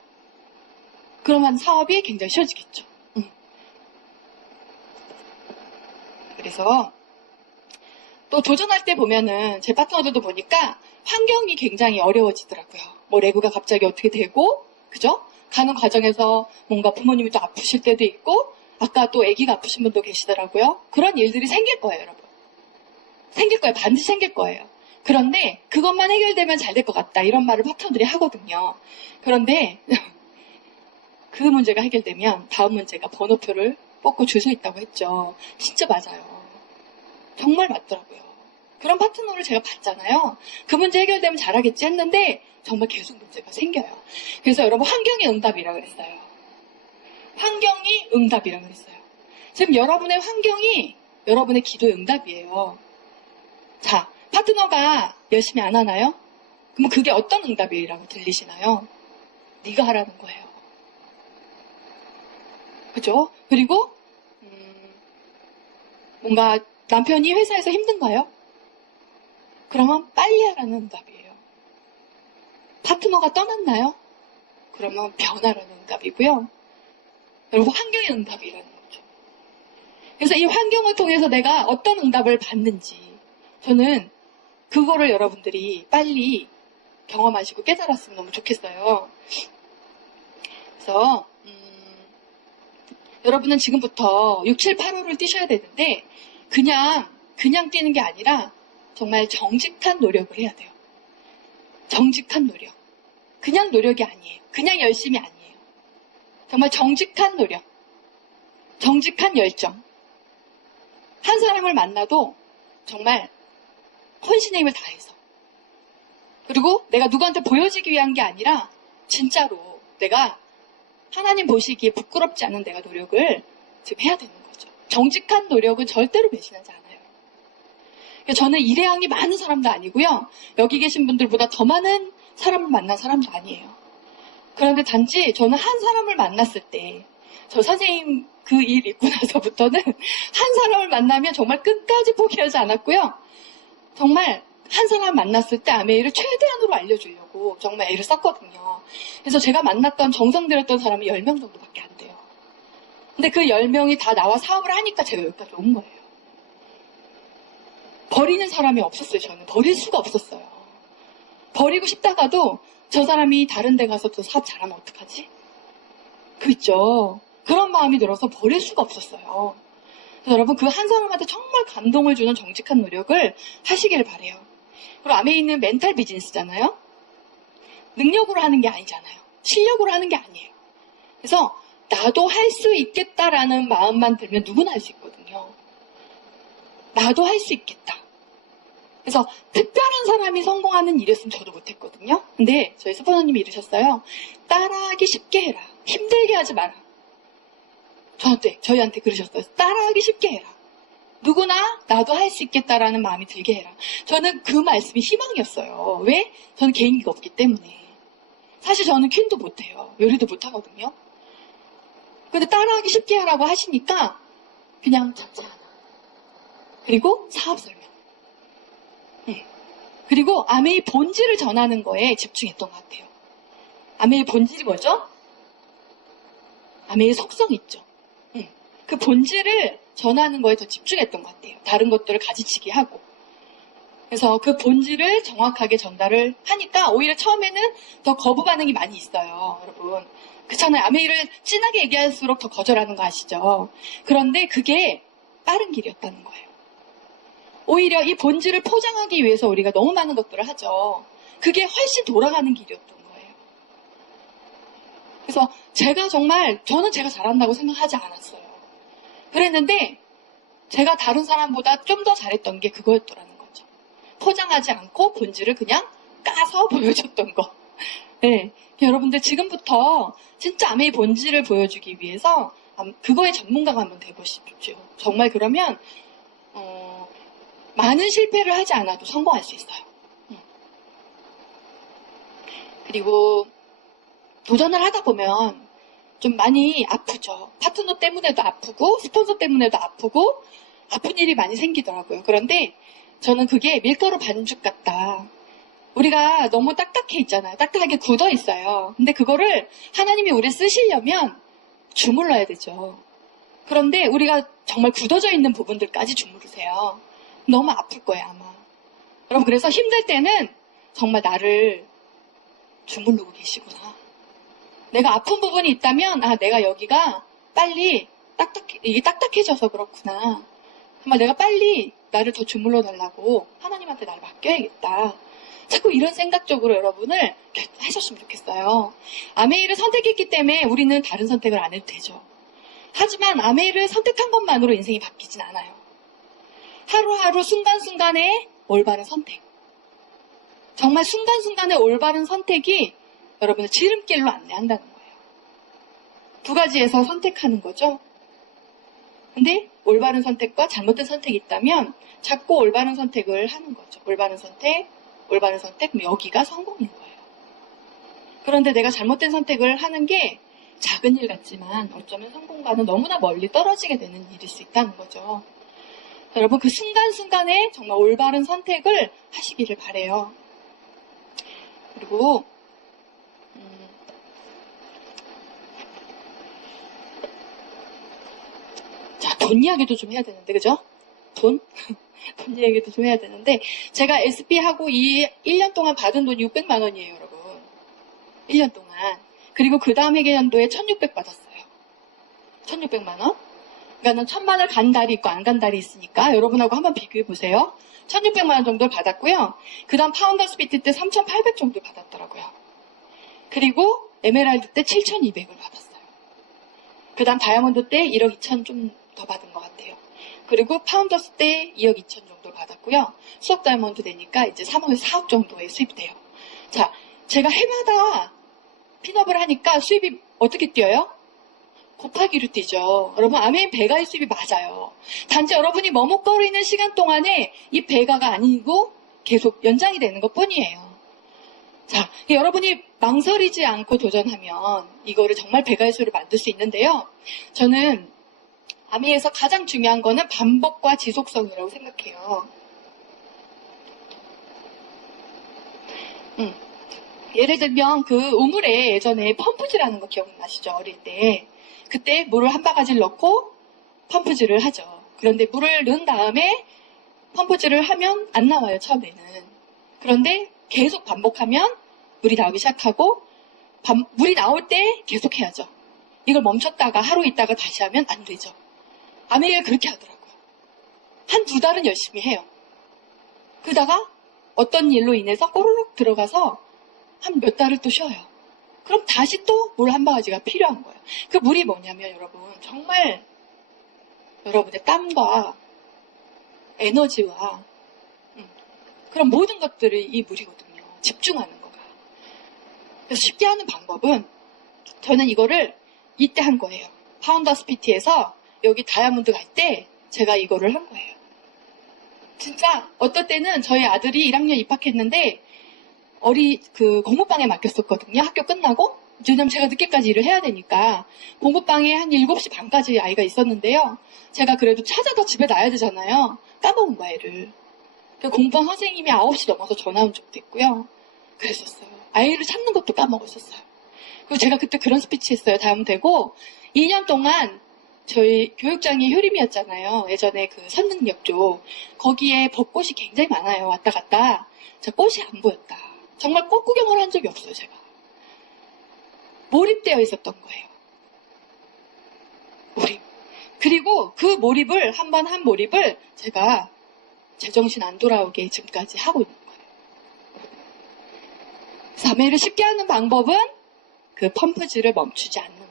그러면 사업이 굉장히 쉬워지겠죠. 그래서 또 도전할 때 보면은 제 파트너들도 보니까 환경이 굉장히 어려워지더라고요. 뭐 레고가 갑자기 어떻게 되고, 그죠? 가는 과정에서 뭔가 부모님이 또 아프실 때도 있고, 아까 또 아기가 아프신 분도 계시더라고요. 그런 일들이 생길 거예요, 여러분. 생길 거예요. 반드시 생길 거예요. 그런데 그것만 해결되면 잘 될 것 같다. 이런 말을 파트너들이 하거든요. 그런데 그 문제가 해결되면 다음 문제가 번호표를 뽑고 줄 서 있다고 했죠. 진짜 맞아요. 정말 맞더라고요. 그런 파트너를 제가 봤잖아요. 그 문제 해결되면 잘하겠지 했는데 정말 계속 문제가 생겨요. 그래서 여러분 환경이 응답이라고 그랬어요. 환경이 응답이라고 그랬어요. 지금 여러분의 환경이 여러분의 기도의 응답이에요. 자, 파트너가 열심히 안 하나요? 그럼 그게 어떤 응답이라고 들리시나요? 네가 하라는 거예요. 그죠? 그리고 뭔가 남편이 회사에서 힘든가요? 그러면 빨리 하라는 응답이에요. 파트너가 떠났나요? 그러면 변하라는 응답이고요. 여러분 환경의 응답이라는 거죠. 그래서 이 환경을 통해서 내가 어떤 응답을 받는지 저는 그거를 여러분들이 빨리 경험하시고 깨달았으면 너무 좋겠어요. 그래서 여러분은 지금부터 6, 7, 8호를 뛰셔야 되는데 그냥 뛰는 게 아니라 정말 정직한 노력을 해야 돼요. 정직한 노력. 그냥 노력이 아니에요. 그냥 열심이 아니에요. 정말 정직한 노력. 정직한 열정. 한 사람을 만나도 정말 헌신의 힘을 다해서. 그리고 내가 누구한테 보여지기 위한 게 아니라 진짜로 내가 하나님 보시기에 부끄럽지 않은 내가 노력을 지금 해야 되는 거죠. 정직한 노력은 절대로 배신하지 않아요. 저는 일회양이 많은 사람도 아니고요. 여기 계신 분들보다 더 많은 사람을 만난 사람도 아니에요. 그런데 단지 저는 한 사람을 만났을 때 저 선생님 그 일 있고 나서부터는 한 사람을 만나면 정말 끝까지 포기하지 않았고요. 정말 한 사람 만났을 때 아메이를 최대한으로 알려주려고 정말 애를 썼거든요. 그래서 제가 만났던 정성 들였던 사람이 10명 정도밖에 안 돼요. 근데 그 10명이 다 나와 사업을 하니까 제가 여기까지 온 거예요. 버리는 사람이 없었어요. 저는 버릴 수가 없었어요. 버리고 싶다가도 저 사람이 다른 데 가서 또 사업 잘하면 어떡하지? 그 있죠. 그런 마음이 들어서 버릴 수가 없었어요. 그래서 여러분 그 한 사람한테 정말 감동을 주는 정직한 노력을 하시길 바래요. 그리고 아메에 있는 멘탈 비즈니스잖아요. 능력으로 하는 게 아니잖아요. 실력으로 하는 게 아니에요. 그래서 나도 할 수 있겠다라는 마음만 들면 누구나 할 수 있거든요. 나도 할 수 있겠다. 그래서 특별한 사람이 성공하는 일이었으면 저도 못했거든요. 근데 저희 스포너님이 이러셨어요. 따라하기 쉽게 해라. 힘들게 하지 마라. 저희한테 그러셨어요. 따라하기 쉽게 해라. 누구나 나도 할 수 있겠다라는 마음이 들게 해라. 저는 그 말씀이 희망이었어요. 왜? 저는 개인기가 없기 때문에. 사실 저는 퀸도 못해요. 요리도 못하거든요. 근데 따라하기 쉽게 하라고 하시니까 그냥 잡지 하나. 그리고 사업 설명. 그리고 아메의 본질을 전하는 거에 집중했던 것 같아요. 아메의 본질이 뭐죠? 아메의 속성이 있죠. 그 본질을 전하는 거에 더 집중했던 것 같아요. 다른 것들을 가지치기 하고. 그래서 그 본질을 정확하게 전달을 하니까 오히려 처음에는 더 거부 반응이 많이 있어요. 여러분. 그렇잖아요. 아메이를 진하게 얘기할수록 더 거절하는 거 아시죠? 그런데 그게 빠른 길이었다는 거예요. 오히려 이 본질을 포장하기 위해서 우리가 너무 많은 것들을 하죠. 그게 훨씬 돌아가는 길이었던 거예요. 그래서 제가 정말 저는 제가 잘한다고 생각하지 않았어요. 그랬는데 제가 다른 사람보다 좀 더 잘했던 게 그거였더라는 거죠. 포장하지 않고 본질을 그냥 까서 보여줬던 거. 네. 여러분들 지금부터 진짜 아메의 본질을 보여주기 위해서 그거의 전문가가 한번 돼보십시오. 정말 그러면 많은 실패를 하지 않아도 성공할 수 있어요. 그리고 도전을 하다 보면 좀 많이 아프죠. 파트너 때문에도 아프고 스폰서 때문에도 아프고 아픈 일이 많이 생기더라고요. 그런데 저는 그게 밀가루 반죽 같다. 우리가 너무 딱딱해 있잖아요. 딱딱하게 굳어 있어요. 근데 그거를 하나님이 우리 쓰시려면 주물러야 되죠. 그런데 우리가 정말 굳어져 있는 부분들까지 주무르세요. 너무 아플 거예요, 아마. 여러분, 그래서 힘들 때는 정말 나를 주무르고 계시구나. 내가 아픈 부분이 있다면, 내가 여기가 빨리 이게 딱딱해져서 그렇구나. 정말 내가 빨리 나를 더 주물러 달라고 하나님한테 나를 맡겨야겠다. 자꾸 이런 생각적으로 여러분을 하셨으면 좋겠어요. 아메이를 선택했기 때문에 우리는 다른 선택을 안 해도 되죠. 하지만 아메이를 선택한 것만으로 인생이 바뀌진 않아요. 하루하루 순간순간의 올바른 선택. 정말 순간순간의 올바른 선택이 여러분을 지름길로 안내한다는 거예요. 두 가지에서 선택하는 거죠. 근데 올바른 선택과 잘못된 선택이 있다면 자꾸 올바른 선택을 하는 거죠. 올바른 선택, 그럼 여기가 성공인 거예요. 그런데 내가 잘못된 선택을 하는 게 작은 일 같지만 어쩌면 성공과는 너무나 멀리 떨어지게 되는 일일 수 있다는 거죠. 여러분 그 순간순간에 정말 올바른 선택을 하시기를 바래요. 그리고 자, 돈 이야기도 좀 해야 되는데, 그죠? 돈 이야기도 좀 해야 되는데 제가 SP하고 1년 동안 받은 돈이 600만 원이에요, 여러분. 1년 동안. 그리고 그 다음 회계연도에 1600 받았어요. 1600만 원? 그러니까 1000만 원 간 달이 있고 안 간 달이 있으니까 여러분하고 한번 비교해 보세요. 1600만 원 정도를 받았고요. 그 다음 파운더스 비트 때 3800 정도 받았더라고요. 그리고 에메랄드 때 7200을 받았어요. 그 다음 다이아몬드 때 1억 2천 좀 더 받은 것 같아요. 그리고 파운더스 때 2억 2천 정도 받았고요. 수억 다이아몬드 되니까 이제 3억에서 4억 정도의 수입이 돼요. 자, 제가 해마다 핀업을 하니까 수입이 어떻게 뛰어요? 곱하기로 뛰죠. 여러분, 아멘 배가의 수입이 맞아요. 단지 여러분이 머뭇거리는 시간 동안에 이 배가가 아니고 계속 연장이 되는 것 뿐이에요. 자, 여러분이 망설이지 않고 도전하면 이거를 정말 배가의 수를 만들 수 있는데요. 저는 아미에서 가장 중요한 거는 반복과 지속성이라고 생각해요. 예를 들면 그 우물에 예전에 펌프질하는 거 기억나시죠? 어릴 때. 그때 물을 한 바가지를 넣고 펌프질을 하죠. 그런데 물을 넣은 다음에 펌프질을 하면 안 나와요, 처음에는. 그런데 계속 반복하면 물이 나오기 시작하고 물이 나올 때 계속 해야죠. 이걸 멈췄다가 하루 있다가 다시 하면 안 되죠. 아메리가 그렇게 하더라고요. 한 2달은 열심히 해요. 그러다가 어떤 일로 인해서 꼬르륵 들어가서 한 몇 달을 또 쉬어요. 그럼 다시 또 물 한 바가지가 필요한 거예요. 그 물이 뭐냐면 여러분, 정말 여러분의 땀과 에너지와 그런 모든 것들이 이 물이거든요. 집중하는 거가. 그래서 쉽게 하는 방법은 저는 이거를 이때 한 거예요. 파운더스 PT에서 여기 다이아몬드 갈 때 제가 이거를 한 거예요. 진짜 어떨 때는 저희 아들이 1학년 입학했는데 공부방에 맡겼었거든요. 학교 끝나고. 왜냐면 제가 늦게까지 일을 해야 되니까. 공부방에 한 7시 반까지 아이가 있었는데요. 제가 그래도 찾아서 집에 놔야 되잖아요. 까먹은 거야, 애를. 공부방 선생님이 9시 넘어서 전화 온 적도 있고요. 그랬었어요. 아이를 찾는 것도 까먹었었어요. 그리고 제가 그때 그런 스피치 했어요. 다음 되고 2년 동안 저희 교육장이 효림이었잖아요. 예전에 그 선능력 쪽. 거기에 벚꽃이 굉장히 많아요. 왔다 갔다. 저 꽃이 안 보였다. 정말 꽃 구경을 한 적이 없어요, 제가. 몰입되어 있었던 거예요. 몰입. 그리고 그 몰입을, 한 몰입을 제가 제정신 안 돌아오게 지금까지 하고 있는 거예요. 그래서 아메리를 쉽게 하는 방법은 그 펌프질을 멈추지 않는 거.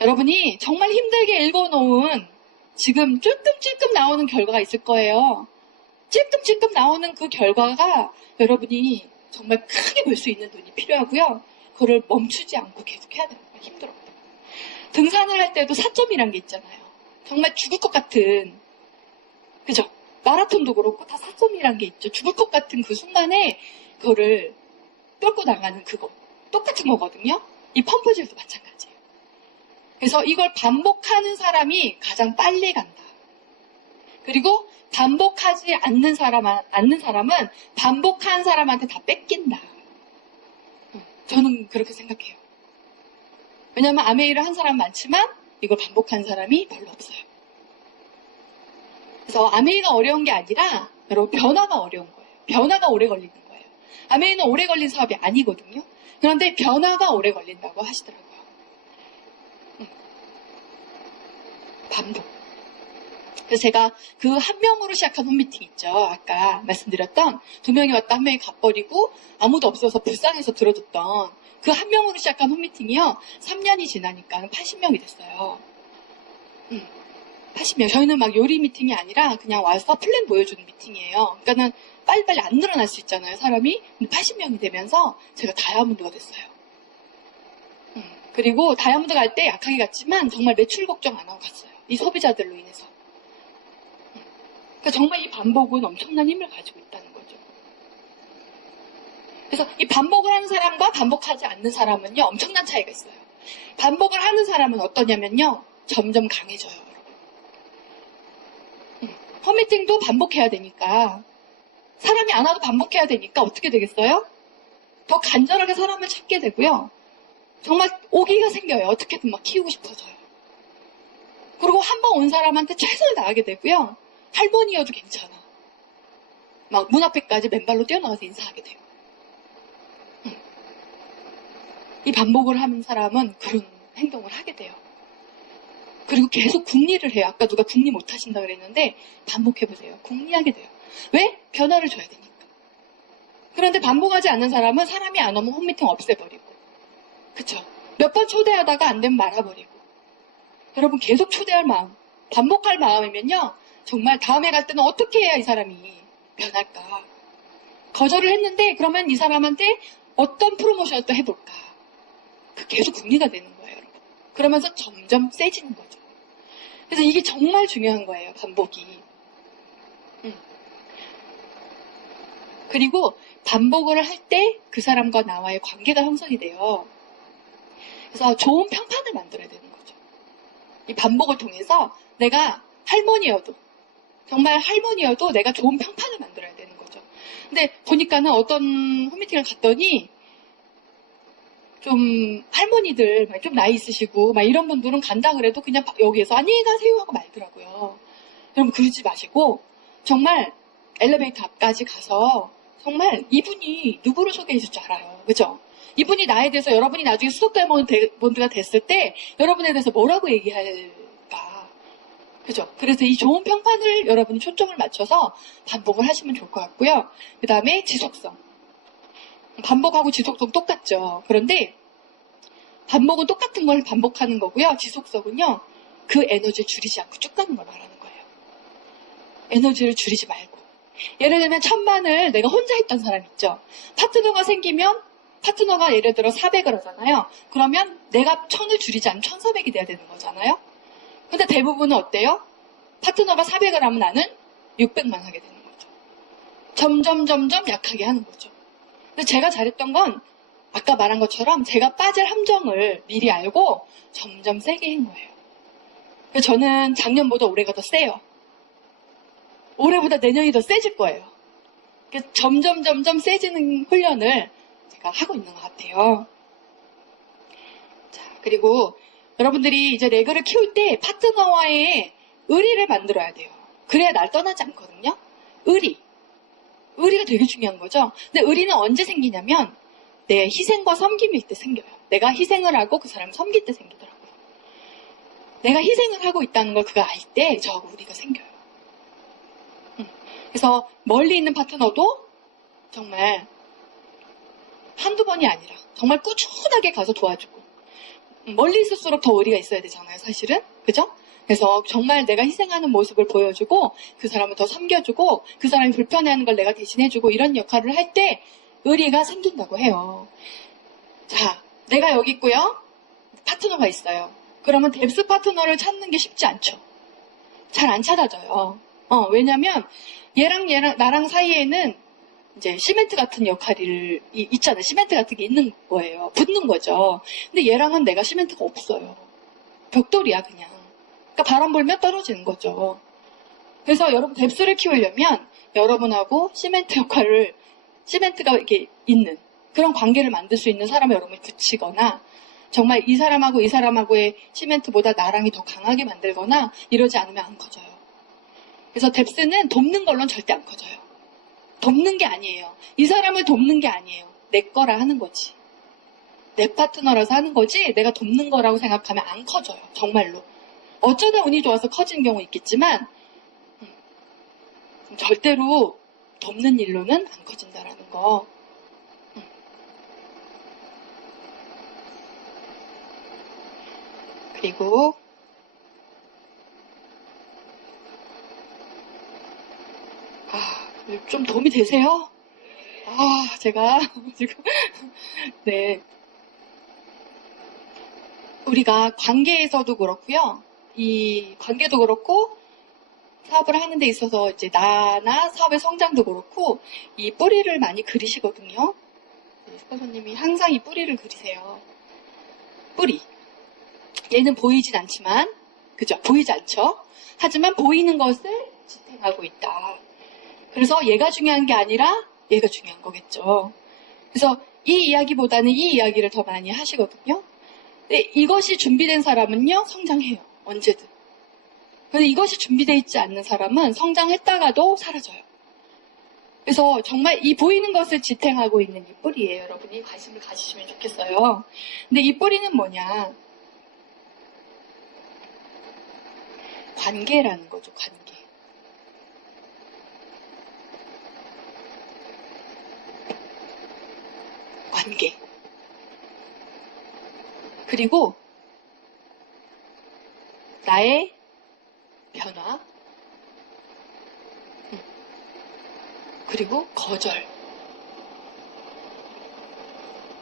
여러분이 정말 힘들게 읽어놓은 지금 찔끔찔끔 나오는 결과가 있을 거예요. 찔끔찔끔 나오는 그 결과가 여러분이 정말 크게 볼 수 있는 눈이 필요하고요. 그거를 멈추지 않고 계속 해야 되는 거예요. 힘들어요. 등산을 할 때도 4점이란 게 있잖아요. 정말 죽을 것 같은, 그죠? 마라톤도 그렇고 다 4점이란 게 있죠. 죽을 것 같은 그 순간에 그거를 뚫고 나가는 그거. 똑같은 거거든요. 이 펌프질도 마찬가지예요. 그래서 이걸 반복하는 사람이 가장 빨리 간다. 그리고 반복하지 않는 사람은 반복한 사람한테 다 뺏긴다. 저는 그렇게 생각해요. 왜냐하면 아메이를 한 사람 많지만 이걸 반복한 사람이 별로 없어요. 그래서 아메이가 어려운 게 아니라 여러분 변화가 어려운 거예요. 변화가 오래 걸리는 거예요. 아메이는 오래 걸린 사업이 아니거든요. 그런데 변화가 오래 걸린다고 하시더라고요. 반복. 그래서 제가 그 한 명으로 시작한 홈미팅 있죠. 아까 말씀드렸던 2명이 왔다 1명이 가버리고 아무도 없어서 불쌍해서 들어줬던 그 한 명으로 시작한 홈미팅이요. 3년이 지나니까 80명이 됐어요. 80명. 저희는 막 요리 미팅이 아니라 그냥 와서 플랜 보여주는 미팅이에요. 그러니까는 빨리빨리 안 늘어날 수 있잖아요, 사람이. 근데 80명이 되면서 제가 다이아몬드가 됐어요. 그리고 다이아몬드 갈 때 약하게 갔지만 정말 매출 걱정 안 하고 갔어요. 이 소비자들로 인해서. 그러니까 정말 이 반복은 엄청난 힘을 가지고 있다는 거죠. 그래서 이 반복을 하는 사람과 반복하지 않는 사람은요, 엄청난 차이가 있어요. 반복을 하는 사람은 어떠냐면요, 점점 강해져요, 여러분. 홈미팅도 반복해야 되니까, 사람이 안 와도 반복해야 되니까 어떻게 되겠어요? 더 간절하게 사람을 찾게 되고요. 정말 오기가 생겨요. 어떻게든 막 키우고 싶어져요. 그리고 한 번 온 사람한테 최선을 다하게 되고요. 할머니여도 괜찮아. 막 문 앞에까지 맨발로 뛰어나가서 인사하게 돼요. 이 반복을 하는 사람은 그런 행동을 하게 돼요. 그리고 계속 궁리를 해요. 아까 누가 궁리 못 하신다 그랬는데 반복해보세요. 궁리하게 돼요. 왜? 변화를 줘야 되니까. 그런데 반복하지 않는 사람은 사람이 안 오면 홈미팅 없애버리고, 그쵸? 몇 번 초대하다가 안 되면 말아버리고. 여러분 계속 초대할 마음, 반복할 마음이면요, 정말 다음에 갈 때는 어떻게 해야 이 사람이 변할까? 거절을 했는데 그러면 이 사람한테 어떤 프로모션을 또 해볼까? 그 계속 궁리가 되는 거예요, 여러분. 그러면서 점점 세지는 거죠. 그래서 이게 정말 중요한 거예요, 반복이. 그리고 반복을 할 때 그 사람과 나와의 관계가 형성이 돼요. 그래서 좋은 평판을 만들어야 되는 거죠. 이 반복을 통해서 내가 할머니여도, 정말 할머니여도 내가 좋은 평판을 만들어야 되는 거죠. 근데 보니까는 어떤 홈미팅을 갔더니 좀 할머니들 좀 나이 있으시고 막 이런 분들은 간다 그래도 그냥 여기에서 안녕히 가세요 하고 말더라고요. 여러분 그러지 마시고 정말 엘리베이터 앞까지 가서 정말 이분이 누구를 소개해 줄 줄 알아요. 그죠? 이분이 나에 대해서 여러분이 나중에 수석 다이아몬드가 됐을 때 여러분에 대해서 뭐라고 얘기할까? 그죠? 그래서 이 좋은 평판을 여러분이 초점을 맞춰서 반복을 하시면 좋을 것 같고요. 그 다음에 지속성. 반복하고 지속성 똑같죠. 그런데 반복은 똑같은 걸 반복하는 거고요. 지속성은요. 그 에너지를 줄이지 않고 쭉 가는 걸 말하는 거예요. 에너지를 줄이지 말고. 예를 들면 1000만을 내가 혼자 했던 사람 있죠. 파트너가 생기면 파트너가 예를 들어 400을 하잖아요. 그러면 내가 1000을 줄이지 않으면 1400이 돼야 되는 거잖아요. 근데 대부분은 어때요? 파트너가 400을 하면 나는 600만 하게 되는 거죠. 점점 약하게 하는 거죠. 근데 제가 잘했던 건 아까 말한 것처럼 제가 빠질 함정을 미리 알고 점점 세게 한 거예요. 그래서 저는 작년보다 올해가 더 세요. 올해보다 내년이 더 세질 거예요. 그래서 점점 세지는 훈련을 제가 하고 있는 것 같아요. 자, 그리고 여러분들이 이제 레그를 키울 때 파트너와의 의리를 만들어야 돼요. 그래야 날 떠나지 않거든요. 의리가 되게 중요한 거죠. 근데 의리는 언제 생기냐면 내 희생과 섬김일 때 생겨요. 내가 희생을 하고 그 사람을 섬길 때 생기더라고요. 내가 희생을 하고 있다는 걸 그가 알 때 저하고 의리가 생겨요. 그래서 멀리 있는 파트너도 정말 한두 번이 아니라 정말 꾸준하게 가서 도와주고 멀리 있을수록 더 의리가 있어야 되잖아요. 사실은. 그죠? 그래서 정말 내가 희생하는 모습을 보여주고 그 사람을 더 섬겨주고 그 사람이 불편해하는 걸 내가 대신해주고 이런 역할을 할 때 의리가 생긴다고 해요. 자, 내가 여기 있고요. 파트너가 있어요. 그러면 뎁스 파트너를 찾는 게 쉽지 않죠. 잘 안 찾아져요. 왜냐면 얘랑 나랑 사이에는 이제 시멘트 같은 역할이 있잖아요. 시멘트 같은 게 있는 거예요. 붙는 거죠. 근데 얘랑은 내가 시멘트가 없어요. 벽돌이야 그냥. 그러니까 바람 불면 떨어지는 거죠. 그래서 여러분 뎁스를 키우려면 여러분하고 시멘트가 이렇게 있는 그런 관계를 만들 수 있는 사람을 여러분이 붙이거나 정말 이 사람하고의 시멘트보다 나랑이 더 강하게 만들거나 이러지 않으면 안 커져요. 그래서 뎁스는 돕는 걸로는 절대 안 커져요. 돕는 게 아니에요. 이 사람을 돕는 게 아니에요. 내 거라 하는 거지. 내 파트너라서 하는 거지 내가 돕는 거라고 생각하면 안 커져요. 정말로. 어쩌다 운이 좋아서 커지는 경우 있겠지만 절대로 돕는 일로는 안 커진다라는 거. 그리고 좀 도움이 되세요? 제가 지금 네. 우리가 관계에서도 그렇고요. 이 관계도 그렇고 사업을 하는 데 있어서 이제 나나 사업의 성장도 그렇고 이 뿌리를 많이 그리시거든요. 스폰서님이 항상 이 뿌리를 그리세요. 뿌리. 얘는 보이진 않지만, 그죠? 보이지 않죠? 하지만 보이는 것을 지탱하고 있다. 그래서 얘가 중요한 게 아니라 얘가 중요한 거겠죠. 그래서 이 이야기보다는 이 이야기를 더 많이 하시거든요. 근데 이것이 준비된 사람은요, 성장해요. 언제든. 근데 이것이 준비되어 있지 않는 사람은 성장했다가도 사라져요. 그래서 정말 이 보이는 것을 지탱하고 있는 이 뿌리에 여러분이 관심을 가지시면 좋겠어요. 근데 이 뿌리는 뭐냐? 관계라는 거죠, 관계. 관계. 그리고 나의 변화. 그리고 거절.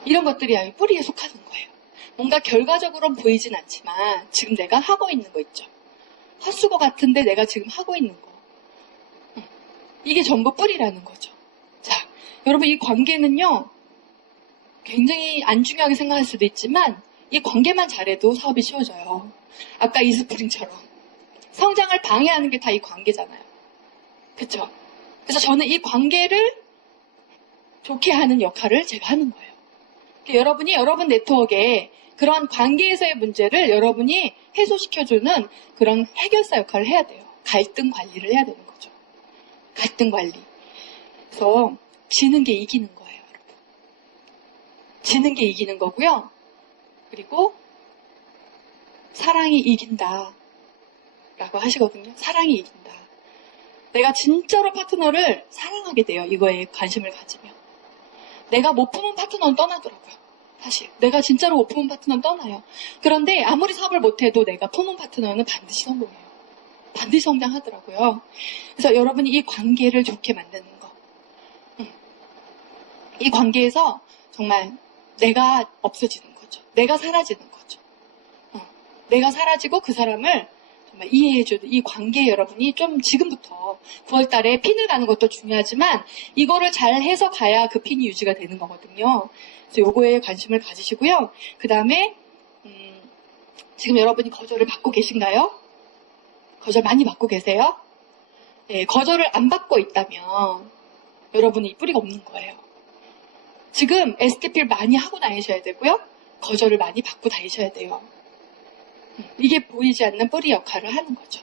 이런 것들이 아예 뿌리에 속하는 거예요. 뭔가 결과적으로는 보이진 않지만 지금 내가 하고 있는 거 있죠. 헛수고 같은데 내가 지금 하고 있는 거. 이게 전부 뿌리라는 거죠. 자, 여러분 이 관계는요. 굉장히 안 중요하게 생각할 수도 있지만 이 관계만 잘해도 사업이 쉬워져요. 아까 이스프링처럼. 성장을 방해하는 게 다 이 관계잖아요. 그쵸? 그래서 저는 이 관계를 좋게 하는 역할을 제가 하는 거예요. 그러니까 여러분이 여러분 네트워크에 그런 관계에서의 문제를 여러분이 해소시켜주는 그런 해결사 역할을 해야 돼요. 갈등 관리를 해야 되는 거죠. 갈등 관리. 그래서 지는 게 이기는 거예요, 여러분. 지는 게 이기는 거고요. 그리고 사랑이 이긴다 라고 하시거든요. 사랑이 이긴다. 내가 진짜로 파트너를 사랑하게 돼요. 이거에 관심을 가지면. 내가 못 품은 파트너는 떠나더라고요. 사실 내가 진짜로 못 품은 파트너는 떠나요. 그런데 아무리 사업을 못해도 내가 품은 파트너는 반드시 성공해요. 반드시 성장하더라고요. 그래서 여러분이 이 관계를 좋게 만드는 거. 이 관계에서 정말 내가 없어지는 거죠. 내가 사라지는 거죠. 내가 사라지고 그 사람을 정말 이해해주는 이 관계에 여러분이 좀 지금부터 9월 달에 핀을 가는 것도 중요하지만 이거를 잘 해서 가야 그 핀이 유지가 되는 거거든요. 그래서 요거에 관심을 가지시고요. 그 다음에 지금 여러분이 거절을 받고 계신가요? 거절 많이 받고 계세요? 네, 거절을 안 받고 있다면 여러분이 뿌리가 없는 거예요. 지금 STP를 많이 하고 다니셔야 되고요. 거절을 많이 받고 다니셔야 돼요. 이게 보이지 않는 뿌리 역할을 하는 거죠.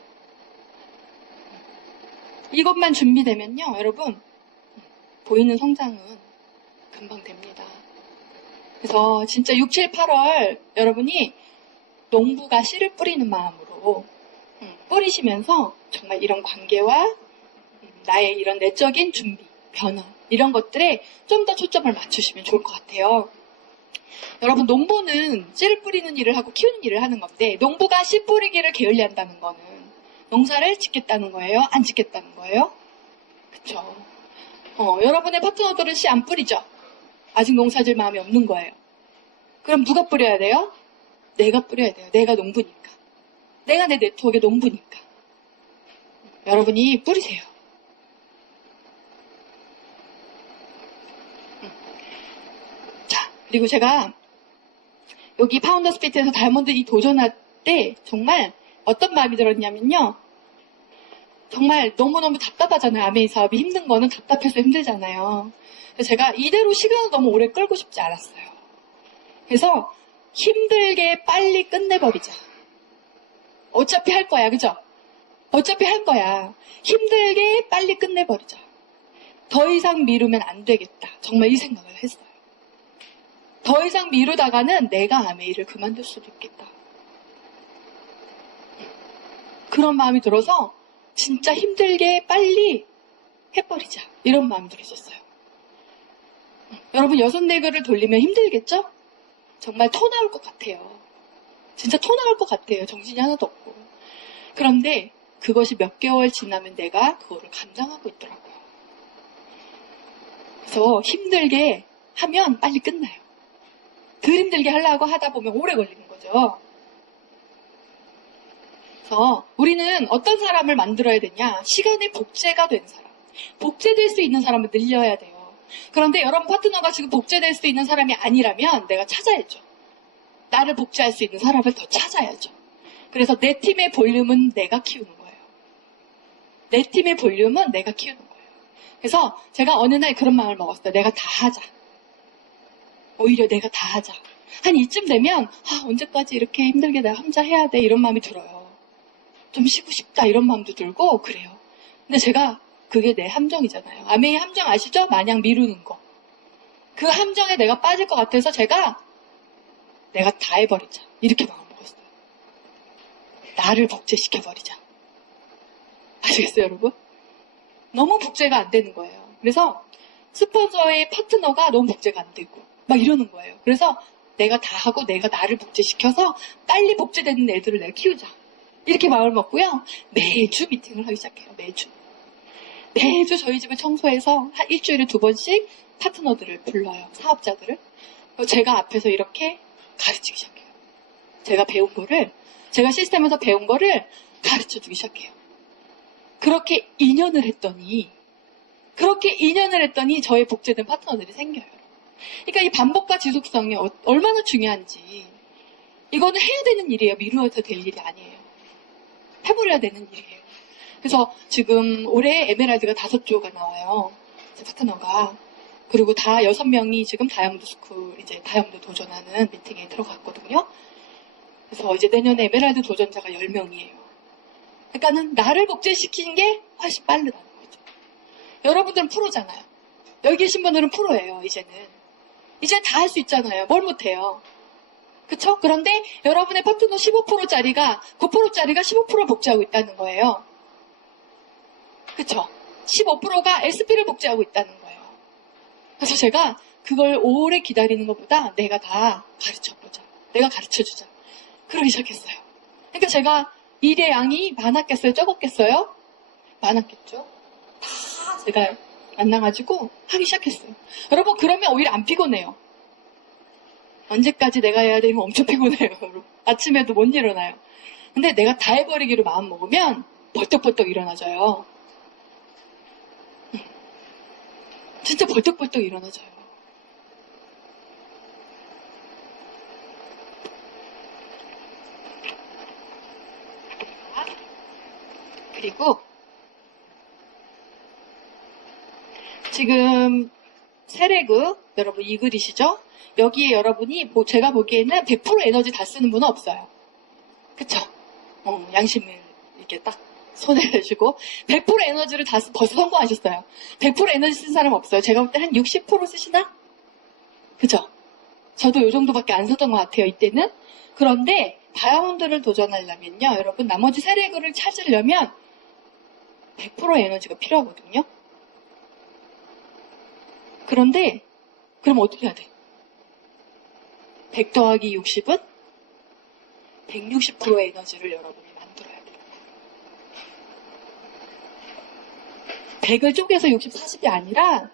이것만 준비되면요, 여러분, 보이는 성장은 금방 됩니다. 그래서 진짜 6, 7, 8월 여러분이 농부가 씨를 뿌리는 마음으로 뿌리시면서 정말 이런 관계와 나의 이런 내적인 준비, 변화 이런 것들에 좀 더 초점을 맞추시면 좋을 것 같아요. 여러분, 농부는 씨를 뿌리는 일을 하고 키우는 일을 하는 건데 농부가 씨 뿌리기를 게을리한다는 거는 농사를 짓겠다는 거예요? 안 짓겠다는 거예요? 그쵸? 여러분의 파트너들은 씨 안 뿌리죠? 아직 농사질 마음이 없는 거예요. 그럼 누가 뿌려야 돼요? 내가 뿌려야 돼요. 내가 농부니까. 내가 내 네트워크의 농부니까. 여러분이 뿌리세요. 자, 그리고 제가 여기 파운더 스피트에서 다이아몬드 이 도전할 때 정말 어떤 마음이 들었냐면요. 정말 너무너무 답답하잖아요. 아메이 사업이 힘든 거는 답답해서 힘들잖아요. 그래서 제가 이대로 시간을 너무 오래 끌고 싶지 않았어요. 그래서 힘들게 빨리 끝내버리자. 어차피 할 거야, 그죠? 어차피 할 거야. 힘들게 빨리 끝내버리자. 더 이상 미루면 안 되겠다. 정말 이 생각을 했어요. 더 이상 미루다가는 내가 아메이를 그만둘 수도 있겠다. 그런 마음이 들어서 진짜 힘들게 빨리 해버리자. 이런 마음이 들었었어요. 여러분 6-4글을 돌리면 힘들겠죠? 정말 토 나올 것 같아요. 진짜 토 나올 것 같아요. 정신이 하나도 없고. 그런데 그것이 몇 개월 지나면 내가 그거를 감당하고 있더라고요. 그래서 힘들게 하면 빨리 끝나요. 덜 힘들게 하려고 하다 보면 오래 걸리는 거죠. 그래서 우리는 어떤 사람을 만들어야 되냐? 시간의 복제가 된 사람. 복제될 수 있는 사람을 늘려야 돼요. 그런데 여러분 파트너가 지금 복제될 수 있는 사람이 아니라면 내가 찾아야죠. 나를 복제할 수 있는 사람을 더 찾아야죠. 그래서 내 팀의 볼륨은 내가 키우는 거예요. 내 팀의 볼륨은 내가 키우는 거예요. 그래서 제가 어느 날 그런 마음을 먹었어요. 내가 다 하자. 오히려 내가 다 하자. 한 이쯤 되면 언제까지 이렇게 힘들게 내가 혼자 해야 돼 이런 마음이 들어요. 좀 쉬고 싶다 이런 마음도 들고 그래요. 근데 제가 그게 내 함정이잖아요. 아메이 함정 아시죠? 마냥 미루는 거. 그 함정에 내가 빠질 것 같아서 내가 다 해버리자. 이렇게 마음 먹었어요. 나를 복제시켜버리자. 아시겠어요, 여러분? 너무 복제가 안 되는 거예요. 그래서 스폰서의 파트너가 너무 복제가 안 되고 막 이러는 거예요. 그래서 내가 다 하고 내가 나를 복제시켜서 빨리 복제되는 애들을 내가 키우자. 이렇게 마음을 먹고요. 매주 미팅을 하기 시작해요. 매주 저희 집을 청소해서 한 일주일에 2번씩 파트너들을 불러요. 사업자들을. 제가 앞에서 이렇게 가르치기 시작해요. 제가 시스템에서 배운 거를 가르쳐주기 시작해요. 그렇게 2년을 했더니 저의 복제된 파트너들이 생겨요. 그러니까 이 반복과 지속성이 얼마나 중요한지 이거는 해야 되는 일이에요. 미루어서 될 일이 아니에요. 해버려야 되는 일이에요. 그래서 지금 올해 에메랄드가 5조가 나와요. 제 파트너가. 그리고 다 6명이 지금 다이아몬드 스쿨, 이제 다이아몬드 도전하는 미팅에 들어갔거든요. 그래서 이제 내년에 에메랄드 도전자가 10명이에요. 그러니까는 나를 복제시키는 게 훨씬 빠르다는 거죠. 여러분들은 프로잖아요. 여기 계신 분들은 프로예요, 이제는. 이제 다 할 수 있잖아요. 뭘 못해요. 그쵸? 그런데 여러분의 파트너 15%짜리가, 9%짜리가 15% 복제하고 있다는 거예요. 그쵸? 15%가 SP를 복제하고 있다는 거예요. 그래서 제가 그걸 오래 기다리는 것보다 내가 다 가르쳐보자. 내가 가르쳐주자. 그러기 시작했어요. 그러니까 제가 일의 양이 많았겠어요? 적었겠어요? 많았겠죠? 다 제가 만나가지고 하기 시작했어요. 여러분, 그러면 오히려 안 피곤해요. 언제까지 내가 해야 되면 엄청 피곤해요. 여러분. 아침에도 못 일어나요. 근데 내가 다 해버리기로 마음 먹으면 벌떡벌떡 일어나져요. 진짜 벌떡벌떡 일어나져요. 그리고 지금 세레그 여러분 이 글이시죠? 여기에 여러분이 제가 보기에는 100% 에너지 다 쓰는 분은 없어요. 그쵸? 양심을 이렇게 딱 손에 대시고 100% 에너지를 다 벌써 성공하셨어요. 100% 에너지 쓴 사람 없어요. 제가 볼 때 한 60% 쓰시나? 그죠? 저도 요 정도밖에 안 썼던 것 같아요, 이때는. 그런데 다이아몬드를 도전하려면요, 여러분 나머지 세레그를 찾으려면 100% 에너지가 필요하거든요. 그런데 그럼 어떻게 해야 돼? 100 더하기 60은 160%의 에너지를 여러분이 만들어야 돼요. 100을 쪼개서 60, 40이 아니라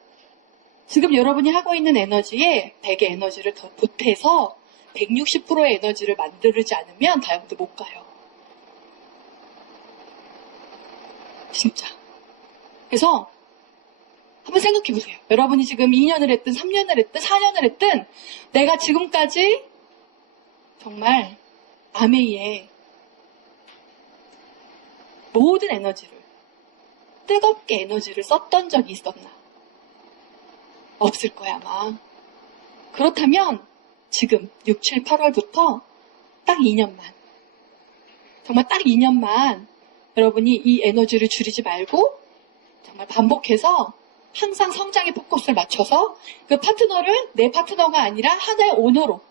지금 여러분이 하고 있는 에너지에 100의 에너지를 더 보태서 160%의 에너지를 만들지 않으면 다이아몬드 못 가요. 진짜. 그래서 한번 생각해 보세요. 여러분이 지금 2년을 했든 3년을 했든 4년을 했든 내가 지금까지 정말 아메이에 모든 에너지를 뜨겁게 에너지를 썼던 적이 있었나? 없을 거야 아마. 그렇다면 지금 6, 7, 8월부터 딱 2년만 정말 딱 2년만 여러분이 이 에너지를 줄이지 말고 정말 반복해서 항상 성장에 포커스를 맞춰서 그 파트너를 내 파트너가 아니라 하나의 오너로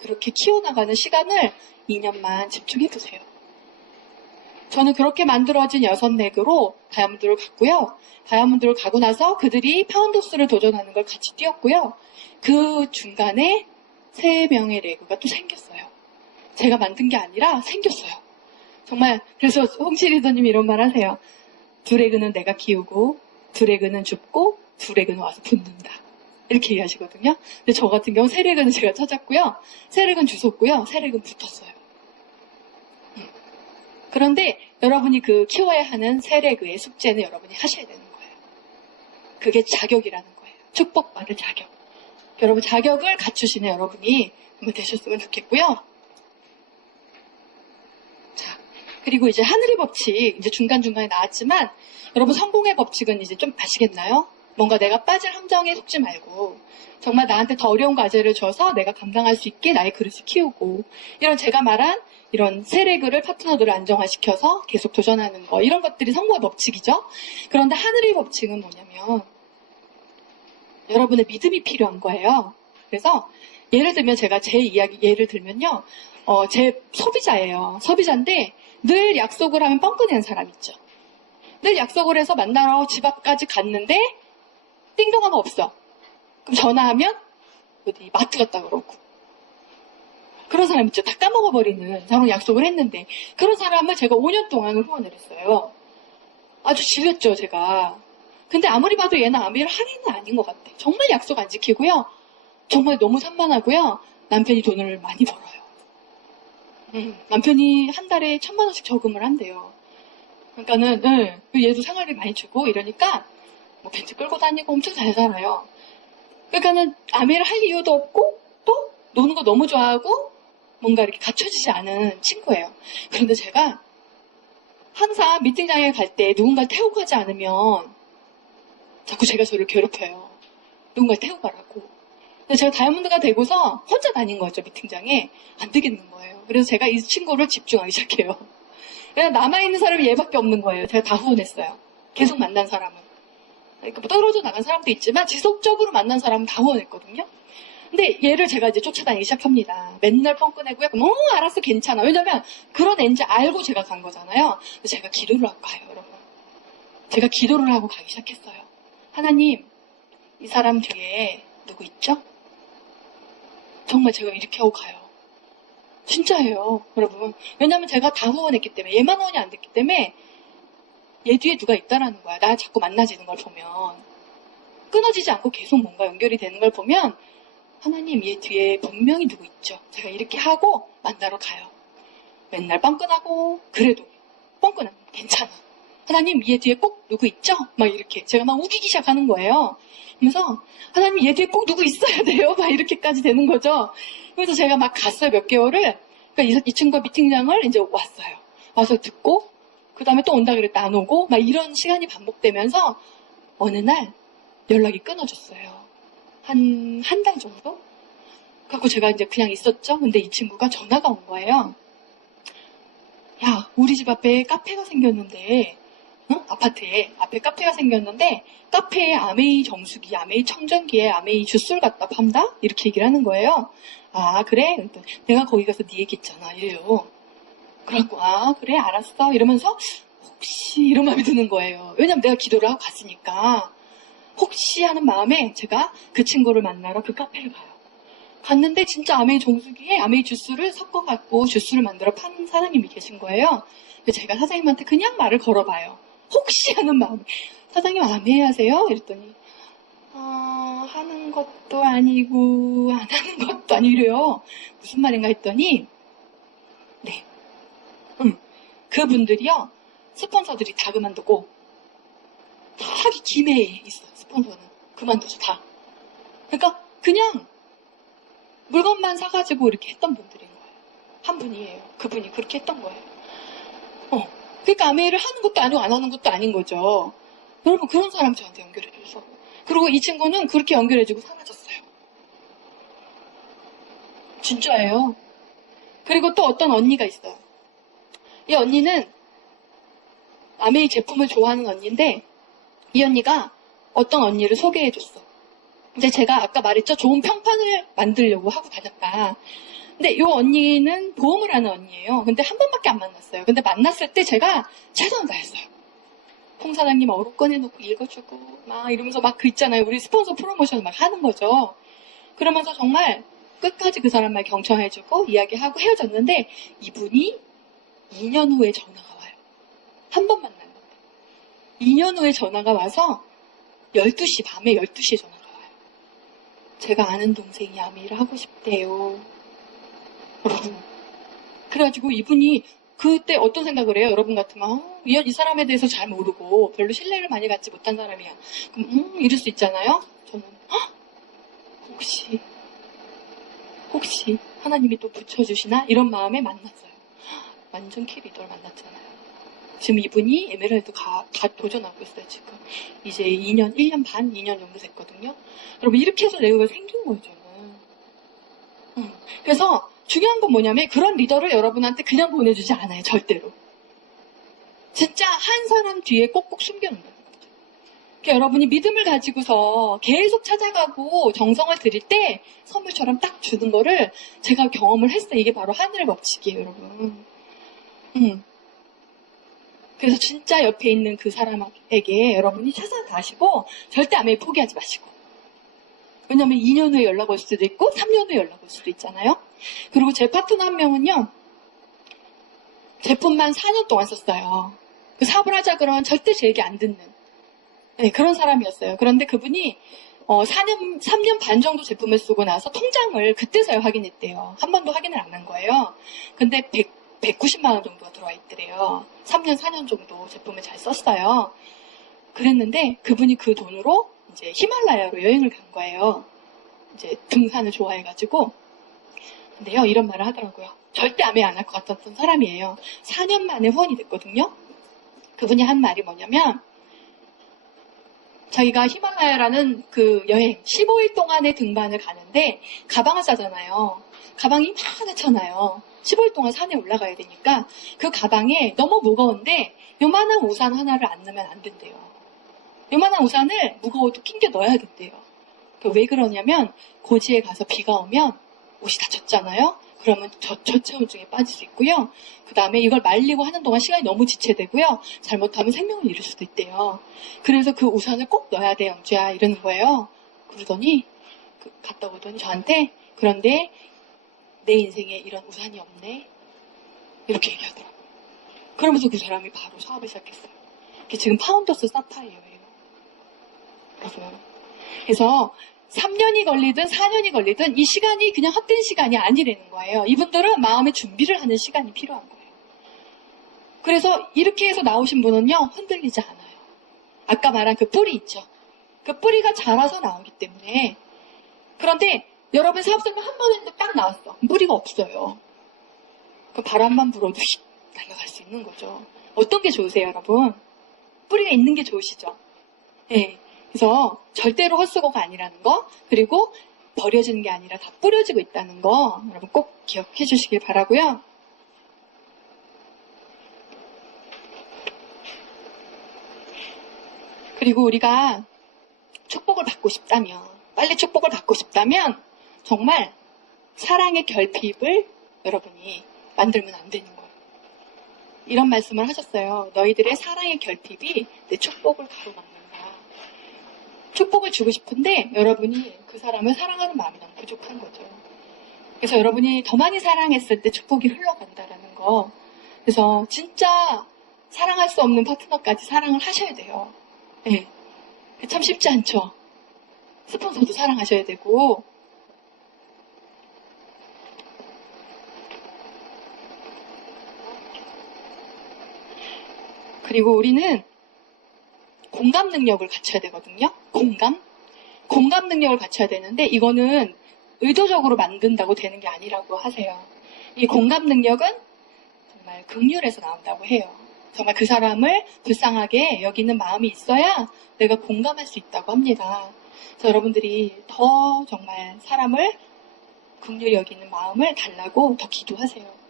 그렇게 키워나가는 시간을 2년만 집중해보세요. 저는 그렇게 만들어진 6렉으로 다이아몬드를 갔고요. 다이아몬드를 가고 나서 그들이 파운더스를 도전하는 걸 같이 뛰었고요. 그 중간에 3명의 레그가 또 생겼어요. 제가 만든 게 아니라 생겼어요. 정말 그래서 홍시 리더님이 이런 말 하세요. 2레그는 내가 키우고 2레그는 죽고 2레그는 와서 붙는다. 이렇게 얘기하시거든요. 근데 저 같은 경우 3레그는 제가 찾았고요. 3레그는 주웠고요. 3레그는 붙었어요. 그런데 여러분이 그 키워야 하는 3레그의 숙제는 여러분이 하셔야 되는 거예요. 그게 자격이라는 거예요. 축복받을 자격. 여러분 자격을 갖추시는 여러분이 한번 되셨으면 좋겠고요. 자, 그리고 이제 하늘의 법칙 이제 중간중간에 나왔지만 여러분 성공의 법칙은 이제 좀 아시겠나요? 뭔가 내가 빠질 함정에 속지 말고 정말 나한테 더 어려운 과제를 줘서 내가 감당할 수 있게 나의 그릇을 키우고 이런 제가 말한 이런 3레그를 파트너들을 안정화시켜서 계속 도전하는 거 이런 것들이 성공의 법칙이죠. 그런데 하늘의 법칙은 뭐냐면 여러분의 믿음이 필요한 거예요. 그래서 예를 들면 제가 제 이야기 예를 들면요. 제 소비자예요. 소비자인데 늘 약속을 하면 뻥끊이는 사람 있죠. 늘 약속을 해서 만나러 집 앞까지 갔는데 띵동하면 없어. 그럼 전화하면 어디 마트 갔다 그러고. 그런 사람 있죠. 다 까먹어버리는 사람 약속을 했는데 그런 사람을 제가 5년 동안 후원을 했어요. 아주 질렸죠 제가. 근데 아무리 봐도 얘는 아메이를 할 애는 아닌 것 같아. 정말 약속 안 지키고요. 정말 너무 산만하고요. 남편이 돈을 많이 벌어요. 남편이 한 달에 1,000만 원씩 저금을 한대요. 그러니까는 얘도 생활비 많이 주고 이러니까 뭐 벤츠 끌고 다니고 엄청 잘 살아요. 그러니까는 아메이를 할 이유도 없고 또 노는 거 너무 좋아하고 뭔가 이렇게 갖춰지지 않은 친구예요. 그런데 제가 항상 미팅장에 갈 때 누군가를 태우고 가지 않으면 자꾸 제가 저를 괴롭혀요. 누군가를 태우고 가라고. 근데 제가 다이아몬드가 되고서 혼자 다닌 거죠, 미팅장에. 안 되겠는 거예요. 그래서 제가 이 친구를 집중하기 시작해요. 그냥 남아있는 사람이 얘밖에 없는 거예요. 제가 다 후원했어요. 계속 만난 사람은. 그러니까 뭐 떨어져 나간 사람도 있지만 지속적으로 만난 사람은 다 후원했거든요. 근데 얘를 제가 이제 쫓아다니기 시작합니다. 맨날 뻥꺼내고 약간 알았어 괜찮아. 왜냐면 그런 애인지 알고 제가 간 거잖아요. 그래서 제가 기도를 하고 가요, 여러분. 제가 기도를 하고 가기 시작했어요. 하나님, 이 사람 뒤에 누구 있죠? 정말 제가 이렇게 하고 가요. 진짜예요, 여러분. 왜냐면 제가 다 후원했기 때문에, 얘만 후원이 안 됐기 때문에 얘 뒤에 누가 있다라는 거야. 나 자꾸 만나지는 걸 보면. 끊어지지 않고 계속 뭔가 연결이 되는 걸 보면 하나님, 얘 뒤에 분명히 누구 있죠. 제가 이렇게 하고 만나러 가요. 맨날 뻥끈하고 그래도 뻥끈하면 괜찮아. 하나님, 얘 뒤에 꼭 누구 있죠? 막 이렇게 제가 막 우기기 시작하는 거예요. 그래서 하나님, 얘 뒤에 꼭 누구 있어야 돼요? 막 이렇게까지 되는 거죠. 그래서 제가 막 갔어요, 몇 개월을. 그러니까 이 친구가 미팅장을 이제 왔어요. 와서 듣고 그 다음에 또 온다 그랬다 안 오고 막 이런 시간이 반복되면서 어느 날 연락이 끊어졌어요. 한 달 정도? 그래서 제가 이제 그냥 있었죠. 근데 이 친구가 전화가 온 거예요. 야, 우리 집 앞에 카페가 생겼는데, 아파트에 앞에 카페가 생겼는데 카페에 아메이 정수기, 아메이 청정기에 아메이 주스를 갖다 판다? 이렇게 얘기를 하는 거예요. 아, 그래? 그랬더니 내가 거기 가서 네 얘기했잖아. 이래요. 그래갖고 아, 그래, 알았어. 이러면서 혹시 이런 마음이 드는 거예요. 왜냐면 내가 기도를 하고 갔으니까. 혹시 하는 마음에 제가 그 친구를 만나러 그 카페를 가요. 갔는데 진짜 아메이 정수기에 아메이 주스를 섞어갖고 주스를 만들어 파는 사장님이 계신 거예요. 그래서 제가 사장님한테 그냥 말을 걸어봐요. 혹시 하는 마음에. 사장님 아메이 하세요? 이랬더니 하는 것도 아니고 안 하는 것도 아니래요. 무슨 말인가 했더니 네, 그분들이요, 스폰서들이 다 그만두고 다 김해에 있어. 스폰서는 그만두죠, 다. 그러니까 그냥 물건만 사가지고 이렇게 했던 분들인 거예요. 한 분이에요. 그분이 그렇게 했던 거예요. 그러니까 아메이를 하는 것도 아니고 안 하는 것도 아닌 거죠. 여러분, 그런 사람 저한테 연결해줘서. 그리고 이 친구는 그렇게 연결해주고 사라졌어요. 진짜예요. 그리고 또 어떤 언니가 있어요. 이 언니는 아메이 제품을 좋아하는 언니인데 이 언니가 어떤 언니를 소개해줬어. 근데 제가 아까 말했죠. 좋은 평판을 만들려고 하고 다녔다. 근데 이 언니는 보험을 하는 언니예요. 근데 한 번밖에 안 만났어요. 근데 만났을 때 제가 최선을 다했어요. 홍 사장님 어록 꺼내놓고 읽어주고 막 이러면서 막 그 있잖아요. 우리 스폰서 프로모션을 막 하는 거죠. 그러면서 정말 끝까지 그 사람 말 경청해주고 이야기하고 헤어졌는데 이분이 2년 후에 전화가 와요. 한 번 만났는데 2년 후에 전화가 와서 12시, 밤에 12시에 전화가 와요. 제가 아는 동생이 아메이를 하고 싶대요. 그래가지고 이분이 그때 어떤 생각을 해요? 여러분 같으면 이 사람에 대해서 잘 모르고 별로 신뢰를 많이 갖지 못한 사람이야. 그럼 이럴 수 있잖아요. 저는 혹시 하나님이 또 붙여주시나? 이런 마음에 만났어요. 완전 키리더를 만났잖아요. 지금 이분이 에메랄드 가 도전하고 있어요, 지금. 이제 2년, 1년 반, 2년 정도 됐거든요. 여러분, 이렇게 해서 레오가 생긴 거예요, 저는. 그래서 중요한 건 뭐냐면 그런 리더를 여러분한테 그냥 보내주지 않아요, 절대로. 진짜 한 사람 뒤에 꼭꼭 숨겨놓는 거죠. 그러니까 여러분이 믿음을 가지고서 계속 찾아가고 정성을 들일 때 선물처럼 딱 주는 거를 제가 경험을 했어요. 이게 바로 하늘의 법칙이에요, 여러분. 그래서 진짜 옆에 있는 그 사람에게 여러분이 최선을 다하시고 절대 아메이 포기하지 마시고. 왜냐면 2년 후에 연락 올 수도 있고 3년 후에 연락 올 수도 있잖아요. 그리고 제 파트너 한 명은요, 제품만 4년 동안 썼어요. 그 사업을 하자 그러면 절대 제 얘기 안 듣는, 네, 그런 사람이었어요. 그런데 그분이 3년 반 정도 제품을 쓰고 나서 통장을 그때서야 확인했대요. 한 번도 확인을 안 한 거예요. 근데 190만 원 정도가 들어와 있더래요. 3년, 4년 정도 제품을 잘 썼어요. 그랬는데 그분이 그 돈으로 이제 히말라야로 여행을 간 거예요. 이제 등산을 좋아해가지고. 근데요, 이런 말을 하더라고요. 절대 아메이 안 할 것 같았던 사람이에요. 4년 만에 후원이 됐거든요. 그분이 한 말이 뭐냐면 저희가 히말라야라는 그 여행 15일 동안의 등반을 가는데 가방을 싸잖아요. 가방이 많잖아요. 15일 동안 산에 올라가야 되니까 그 가방에 너무 무거운데 요만한 우산 하나를 안 넣으면 안 된대요. 요만한 우산을 무거워도 낑겨 넣어야 된대요. 왜 그러냐면 고지에 가서 비가 오면 옷이 다 젖잖아요. 그러면 저체온증에 빠질 수 있고요. 그 다음에 이걸 말리고 하는 동안 시간이 너무 지체되고요. 잘못하면 생명을 잃을 수도 있대요. 그래서 그 우산을 꼭 넣어야 돼, 영주야. 이러는 거예요. 그러더니 갔다 오더니 저한테 그런데 내 인생에 이런 우산이 없네. 이렇게 얘기하더라고요. 그러면서 그 사람이 바로 사업을 시작했어요. 그게 지금 파운더스 사파이어예요. 그래서 3년이 걸리든 4년이 걸리든 이 시간이 그냥 헛된 시간이 아니라는 거예요. 이분들은 마음의 준비를 하는 시간이 필요한 거예요. 그래서 이렇게 해서 나오신 분은요, 흔들리지 않아요. 아까 말한 그 뿌리 있죠. 그 뿌리가 자라서 나오기 때문에. 그런데 여러분 사업설명 한 번 했는데 딱 나왔어. 뿌리가 없어요. 그 바람만 불어도 휙 날아갈 수 있는 거죠. 어떤 게 좋으세요, 여러분? 뿌리가 있는 게 좋으시죠? 네. 그래서 절대로 헛수고가 아니라는 거, 그리고 버려지는 게 아니라 다 뿌려지고 있다는 거 여러분 꼭 기억해 주시길 바라고요. 그리고 우리가 축복을 받고 싶다면, 빨리 축복을 받고 싶다면 정말 사랑의 결핍을 여러분이 만들면 안 되는 거예요. 이런 말씀을 하셨어요. 너희들의 사랑의 결핍이 내 축복을 가로막는다. 축복을 주고 싶은데 여러분이 그 사람을 사랑하는 마음이 너무 부족한 거죠. 그래서 여러분이 더 많이 사랑했을 때 축복이 흘러간다라는 거. 그래서 진짜 사랑할 수 없는 파트너까지 사랑을 하셔야 돼요. 네. 참 쉽지 않죠. 스폰서도 사랑하셔야 되고. 그리고 우리는 공감 능력을 갖춰야 되거든요. 공감 능력을 갖춰야 되는데 이거는 의도적으로 만든다고 되는 게 아니라고 하세요. 이 공감 능력은 정말 긍휼에서 나온다고 해요. 정말 그 사람을 불쌍하게 여기는 마음이 있어야 내가 공감할 수 있다고 합니다. 그래서 여러분들이 더 정말 사람을 긍휼히 여기는 마음을 달라고 더 기도하세요.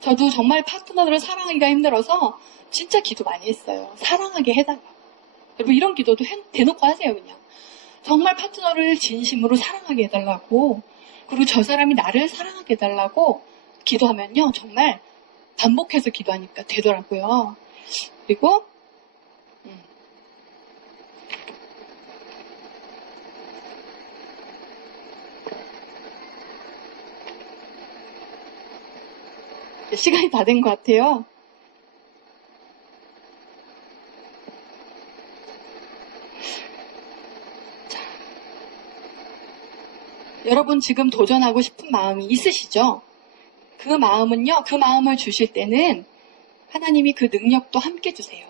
저도 정말 파트너들을 사랑하기가 힘들어서 진짜 기도 많이 했어요. 사랑하게 해달라고. 여러분 이런 기도도 대놓고 하세요. 그냥 정말 파트너를 진심으로 사랑하게 해달라고, 그리고 저 사람이 나를 사랑하게 해달라고 기도하면요 정말 반복해서 기도하니까 되더라고요. 그리고 시간이 다 된 것 같아요. 여러분 지금 도전하고 싶은 마음이 있으시죠? 그 마음은요, 그 마음을 주실 때는 하나님이 그 능력도 함께 주세요.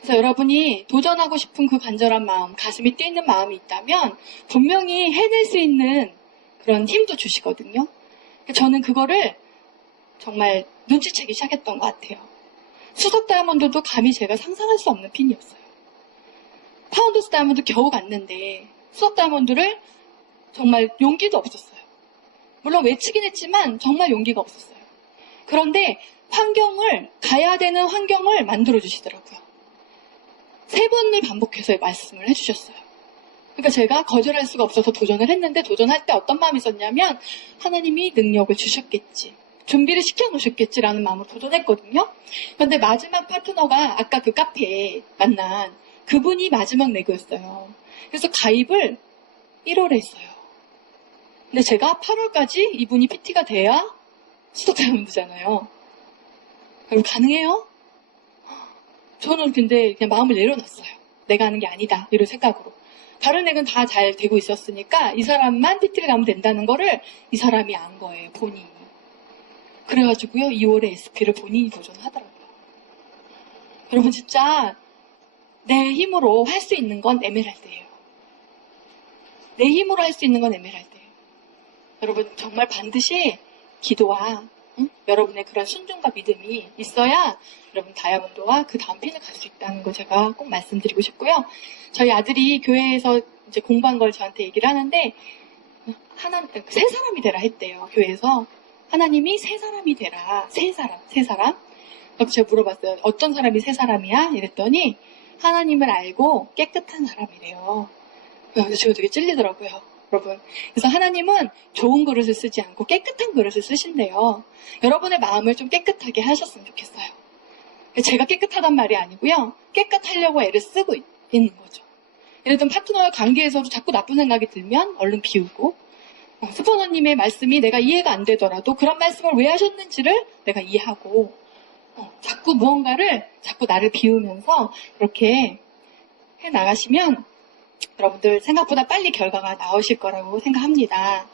그래서 여러분이 도전하고 싶은 그 간절한 마음, 가슴이 뛰는 마음이 있다면 분명히 해낼 수 있는 그런 힘도 주시거든요. 저는 그거를 정말 눈치채기 시작했던 것 같아요. 수석 다이아몬드도 감히 제가 상상할 수 없는 핀이었어요. 파운더스 다이아몬드 겨우 갔는데 수석 다이아몬드를 정말 용기도 없었어요. 물론 외치긴 했지만 정말 용기가 없었어요. 그런데 가야 되는 환경을 만들어 주시더라고요. 3번을 반복해서 말씀을 해주셨어요. 그러니까 제가 거절할 수가 없어서 도전을 했는데, 도전할 때 어떤 마음이 있었냐면 하나님이 능력을 주셨겠지, 준비를 시켜놓으셨겠지라는 마음으로 도전했거든요. 그런데 마지막 파트너가 아까 그 카페에 만난 그분이 마지막 레그였어요. 그래서 가입을 1월에 했어요. 근데 제가 8월까지 이분이 PT가 돼야 수석 다이아몬드잖아요. 그럼 가능해요? 저는 근데 그냥 마음을 내려놨어요. 내가 하는 게 아니다, 이런 생각으로. 다른 액은 다 잘 되고 있었으니까 이 사람만 PT를 가면 된다는 거를 이 사람이 안 거예요, 본인이. 그래가지고요, 2월에 SP를 본인이 도전하더라고요. 여러분 진짜 내 힘으로 할 수 있는 건 에메랄드예요. 내 힘으로 할 수 있는 건 에메랄드예요. 여러분 정말 반드시 기도와 응? 여러분의 그런 순종과 믿음이 있어야 여러분 다이아몬드와 그 다음 핀을 갈 수 있다는 거 제가 꼭 말씀드리고 싶고요. 저희 아들이 교회에서 이제 공부한 걸 저한테 얘기를 하는데 세 사람이 되라 했대요. 교회에서 하나님이 세 사람이 되라. 세 사람. 그래서 제가 물어봤어요. 어떤 사람이 세 사람이야? 이랬더니 하나님을 알고 깨끗한 사람이래요. 그래서 제가 되게 찔리더라고요. 여러분. 그래서 하나님은 좋은 그릇을 쓰지 않고 깨끗한 그릇을 쓰신대요. 여러분의 마음을 좀 깨끗하게 하셨으면 좋겠어요. 제가 깨끗하단 말이 아니고요. 깨끗하려고 애를 쓰고 있는 거죠. 예를 들면 파트너와 관계에서도 자꾸 나쁜 생각이 들면 얼른 비우고, 스포너님의 말씀이 내가 이해가 안 되더라도 그런 말씀을 왜 하셨는지를 내가 이해하고, 자꾸 무언가를 자꾸 나를 비우면서 그렇게 해 나가시면 여러분들 생각보다 빨리 결과가 나오실 거라고 생각합니다.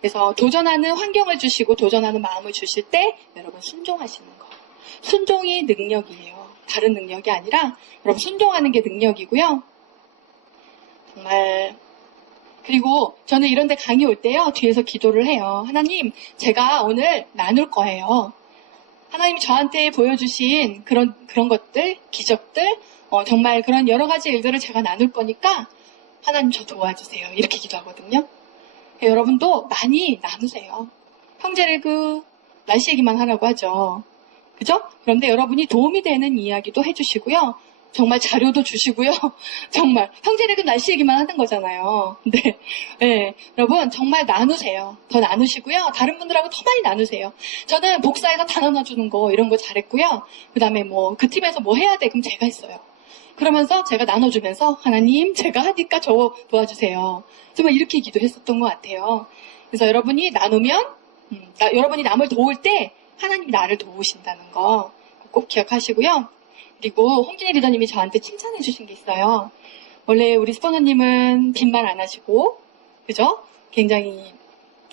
그래서 도전하는 환경을 주시고 도전하는 마음을 주실 때 여러분 순종하시는 거. 순종이 능력이에요. 다른 능력이 아니라 여러분 순종하는 게 능력이고요. 정말 그리고 저는 이런 데 강의 올 때요. 뒤에서 기도를 해요. 하나님, 제가 오늘 나눌 거예요. 하나님이 저한테 보여주신 그런 것들, 기적들, 정말 그런 여러 가지 일들을 제가 나눌 거니까 하나님 저 도와주세요. 이렇게 기도하거든요. 여러분도 많이 나누세요. 형제리그 날씨 얘기만 하라고 하죠. 그죠? 그런데 여러분이 도움이 되는 이야기도 해주시고요. 정말 자료도 주시고요. 정말 형제리그 날씨 얘기만 하는 거잖아요. 네, 여러분 정말 나누세요. 더 나누시고요. 다른 분들하고 더 많이 나누세요. 저는 복사해서 다 나눠주는 거 이런 거 잘했고요. 그 다음에 뭐 그 팀에서 뭐 해야 돼? 그럼 제가 했어요. 그러면서 제가 나눠주면서 하나님 제가 하니까 저 도와주세요. 정말 이렇게 기도했었던 것 같아요. 그래서 여러분이 나누면 여러분이 남을 도울 때 하나님이 나를 도우신다는 거 꼭 기억하시고요. 그리고 홍진희 리더님이 저한테 칭찬해 주신 게 있어요. 원래 우리 스포너님은 빈말 안 하시고 그죠? 굉장히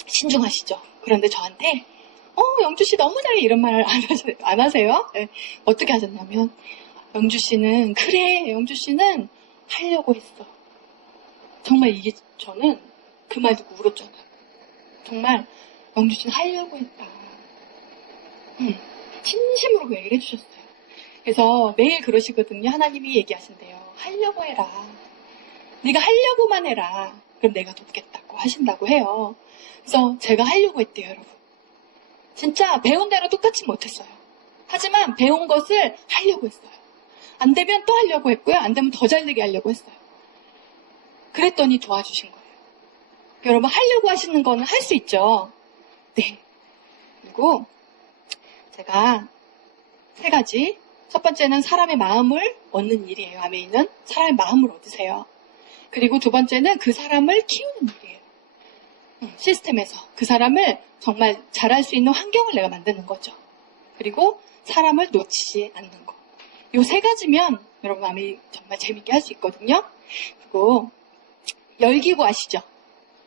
신중하시죠. 그런데 저한테 영주씨 너무 잘해 이런 말 안 하세요? 네. 어떻게 하셨냐면 영주씨는 그래 영주씨는 하려고 했어. 정말 이게 저는 그 말 듣고 울었잖아요. 정말 영주씨는 하려고 했다. 진심으로 그 얘기를 해주셨어요. 그래서 매일 그러시거든요. 하나님이 얘기하신대요. 하려고 해라. 네가 하려고만 해라. 그럼 내가 돕겠다고 하신다고 해요. 그래서 제가 하려고 했대요, 여러분. 진짜 배운 대로 똑같이 못했어요. 하지만 배운 것을 하려고 했어요. 안 되면 또 하려고 했고요. 안 되면 더 잘되게 하려고 했어요. 그랬더니 도와주신 거예요. 여러분 하려고 하시는 거는 할 수 있죠. 네. 그리고 제가 3가지. 첫 번째는 사람의 마음을 얻는 일이에요. 아멘은 사람의 마음을 얻으세요. 그리고 2번째는 그 사람을 키우는 일이에요. 시스템에서 그 사람을 정말 잘할 수 있는 환경을 내가 만드는 거죠. 그리고 사람을 놓치지 않는 거. 이 3가지면 여러분 아멘 정말 재밌게 할 수 있거든요. 그리고 열기구 아시죠?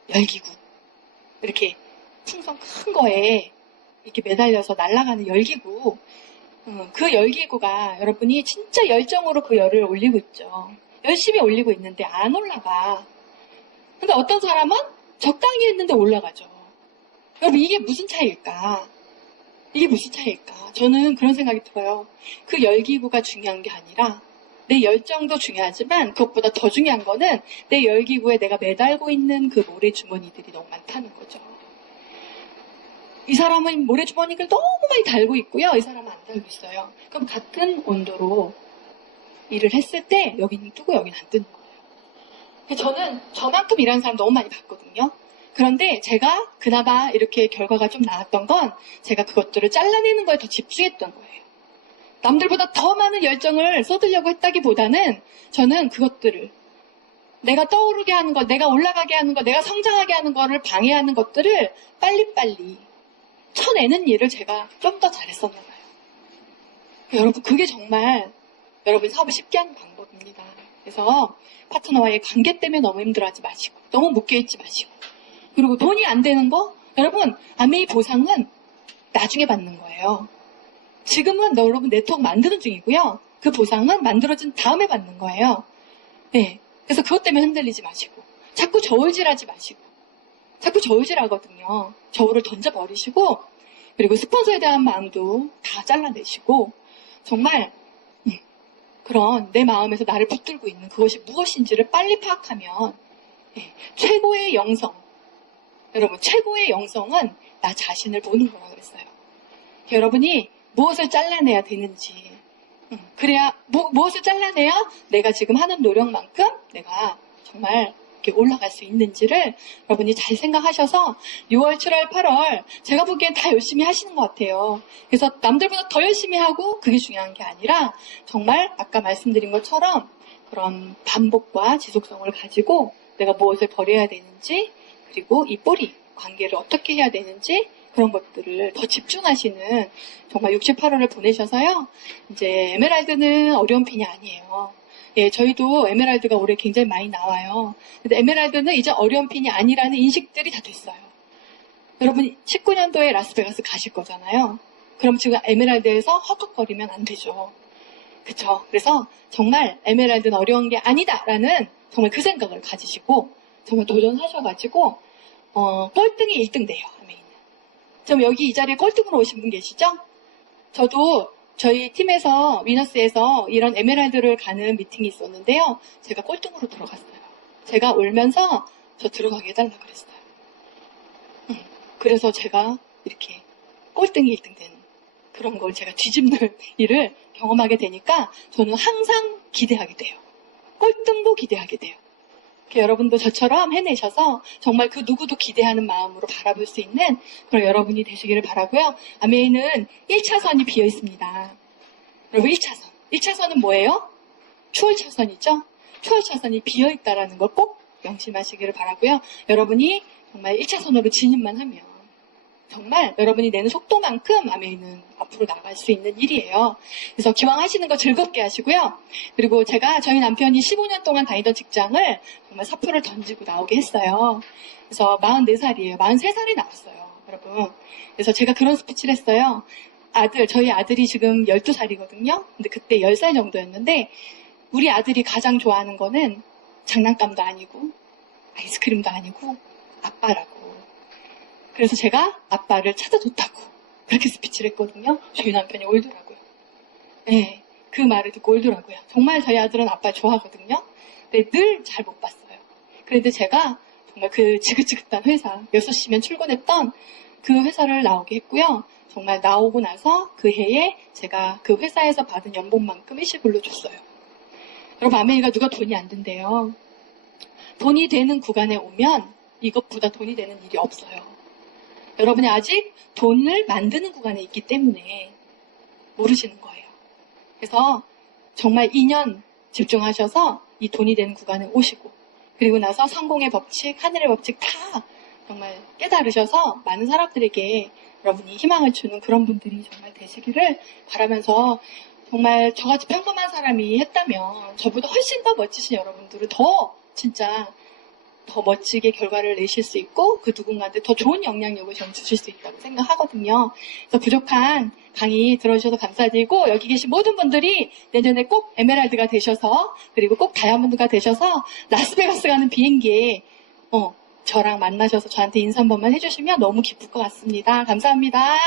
열기구. 이렇게 풍선 큰 거에 이렇게 매달려서 날아가는 열기구. 그 열기구가 여러분이 진짜 열정으로 그 열을 올리고 있죠. 열심히 올리고 있는데 안 올라가. 근데 어떤 사람은 적당히 했는데 올라가죠. 여러분 이게 무슨 차이일까? 이게 무슨 차이일까? 저는 그런 생각이 들어요. 그 열기구가 중요한 게 아니라 내 열정도 중요하지만 그것보다 더 중요한 거는 내 열기구에 내가 매달고 있는 그 모래주머니들이 너무 많다는 거죠. 이 사람은 모래주머니를 너무 많이 달고 있고요. 이 사람은 안 달고 있어요. 그럼 같은 온도로 일을 했을 때 여기는 뜨고 여기는 안 뜨는 거예요. 저는 저만큼 일하는 사람 너무 많이 봤거든요. 그런데 제가 그나마 이렇게 결과가 좀 나왔던 건 제가 그것들을 잘라내는 거에 더 집중했던 거예요. 남들보다 더 많은 열정을 쏟으려고 했다기보다는 저는 그것들을 내가 떠오르게 하는 것, 내가 올라가게 하는 것, 내가 성장하게 하는 거를 방해하는 것들을 빨리빨리 쳐내는 일을 제가 좀 더 잘했었나 봐요. 여러분 그게 정말 여러분 사업을 쉽게 하는 방법입니다. 그래서 파트너와의 관계 때문에 너무 힘들어하지 마시고 너무 묶여있지 마시고 그리고 돈이 안 되는 거 여러분 아메이 보상은 나중에 받는 거예요. 지금은 여러분 네트워크 만드는 중이고요. 그 보상은 만들어진 다음에 받는 거예요. 네. 그래서 그것 때문에 흔들리지 마시고 자꾸 저울질하지 마시고 자꾸 저울질하거든요. 저울을 던져버리시고 그리고 스폰서에 대한 마음도 다 잘라내시고 정말 그런 내 마음에서 나를 붙들고 있는 그것이 무엇인지를 빨리 파악하면 최고의 영성, 여러분 최고의 영성은 나 자신을 보는 거라고 그랬어요. 여러분이 무엇을 잘라내야 되는지, 그래야 무엇을 잘라내야 내가 지금 하는 노력만큼 내가 정말 이렇게 올라갈 수 있는지를 여러분이 잘 생각하셔서 6월, 7월, 8월 제가 보기엔 다 열심히 하시는 것 같아요. 그래서 남들보다 더 열심히 하고 그게 중요한 게 아니라 정말 아까 말씀드린 것처럼 그런 반복과 지속성을 가지고 내가 무엇을 버려야 되는지, 그리고 이 뿌리 관계를 어떻게 해야 되는지 그런 것들을 더 집중하시는 정말 68호를 보내셔서요. 이제 에메랄드는 어려운 핀이 아니에요. 예, 저희도 에메랄드가 올해 굉장히 많이 나와요. 근데 에메랄드는 이제 어려운 핀이 아니라는 인식들이 다 됐어요. 여러분 19년도에 라스베가스 가실 거잖아요. 그럼 지금 에메랄드에서 헉헉거리면 안 되죠. 그쵸? 그래서 정말 에메랄드는 어려운 게 아니다라는 정말 그 생각을 가지시고 정말 도전하셔가지고 꼴등이 1등 돼요. 아멘. 좀 여기 이 자리에 꼴등으로 오신 분 계시죠? 저도 저희 팀에서 위너스에서 이런 에메랄드를 가는 미팅이 있었는데요. 제가 꼴등으로 들어갔어요. 제가 울면서 저 들어가게 해달라 그랬어요. 그래서 제가 이렇게 꼴등이 1등 되는 그런 걸 제가 뒤집는 일을 경험하게 되니까 저는 항상 기대하게 돼요. 꼴등도 기대하게 돼요. 여러분도 저처럼 해내셔서 정말 그 누구도 기대하는 마음으로 바라볼 수 있는 그런 여러분이 되시기를 바라고요. 아메이는 1차선이 비어 있습니다. 여러분 1차선. 1차선은 뭐예요? 추월차선이죠. 추월차선이 비어 있다라는 걸 꼭 명심하시기를 바라고요. 여러분이 정말 1차선으로 진입만 하면 정말 여러분이 내는 속도만큼 아메이는 앞으로 나갈 수 있는 일이에요. 그래서 기왕 하시는 거 즐겁게 하시고요. 그리고 제가 저희 남편이 15년 동안 다니던 직장을 정말 사표를 던지고 나오게 했어요. 그래서 44살이에요. 43살이 나왔어요. 여러분. 그래서 제가 그런 스피치를 했어요. 저희 아들이 지금 12살이거든요. 근데 그때 10살 정도였는데 우리 아들이 가장 좋아하는 거는 장난감도 아니고 아이스크림도 아니고 아빠라고. 그래서 제가 아빠를 찾아줬다고 그렇게 스피치를 했거든요. 저희 남편이 울더라고요. 네, 그 말을 듣고 울더라고요. 정말 저희 아들은 아빠 좋아하거든요. 근데 늘 잘 못 봤어요. 그런데 제가 정말 그 지긋지긋한 회사 6시면 출근했던 그 회사를 나오게 했고요. 정말 나오고 나서 그 해에 제가 그 회사에서 받은 연봉만큼 일시불로 줬어요. 여러분 아메이가 누가 돈이 안 된대요. 돈이 되는 구간에 오면 이것보다 돈이 되는 일이 없어요. 여러분이 아직 돈을 만드는 구간에 있기 때문에 모르시는 거예요. 그래서 정말 2년 집중하셔서 이 돈이 되는 구간에 오시고 그리고 나서 성공의 법칙, 하늘의 법칙 다 정말 깨달으셔서 많은 사람들에게 여러분이 희망을 주는 그런 분들이 정말 되시기를 바라면서 정말 저같이 평범한 사람이 했다면 저보다 훨씬 더 멋지신 여러분들은 더 진짜 더 멋지게 결과를 내실 수 있고 그 누군가한테 더 좋은 영향력을 전 주실 수 있다고 생각하거든요. 그래서 부족한 강의 들어주셔서 감사드리고 여기 계신 모든 분들이 내년에 꼭 에메랄드가 되셔서 그리고 꼭 다이아몬드가 되셔서 라스베가스 가는 비행기에 저랑 만나셔서 저한테 인사 한 번만 해주시면 너무 기쁠 것 같습니다. 감사합니다.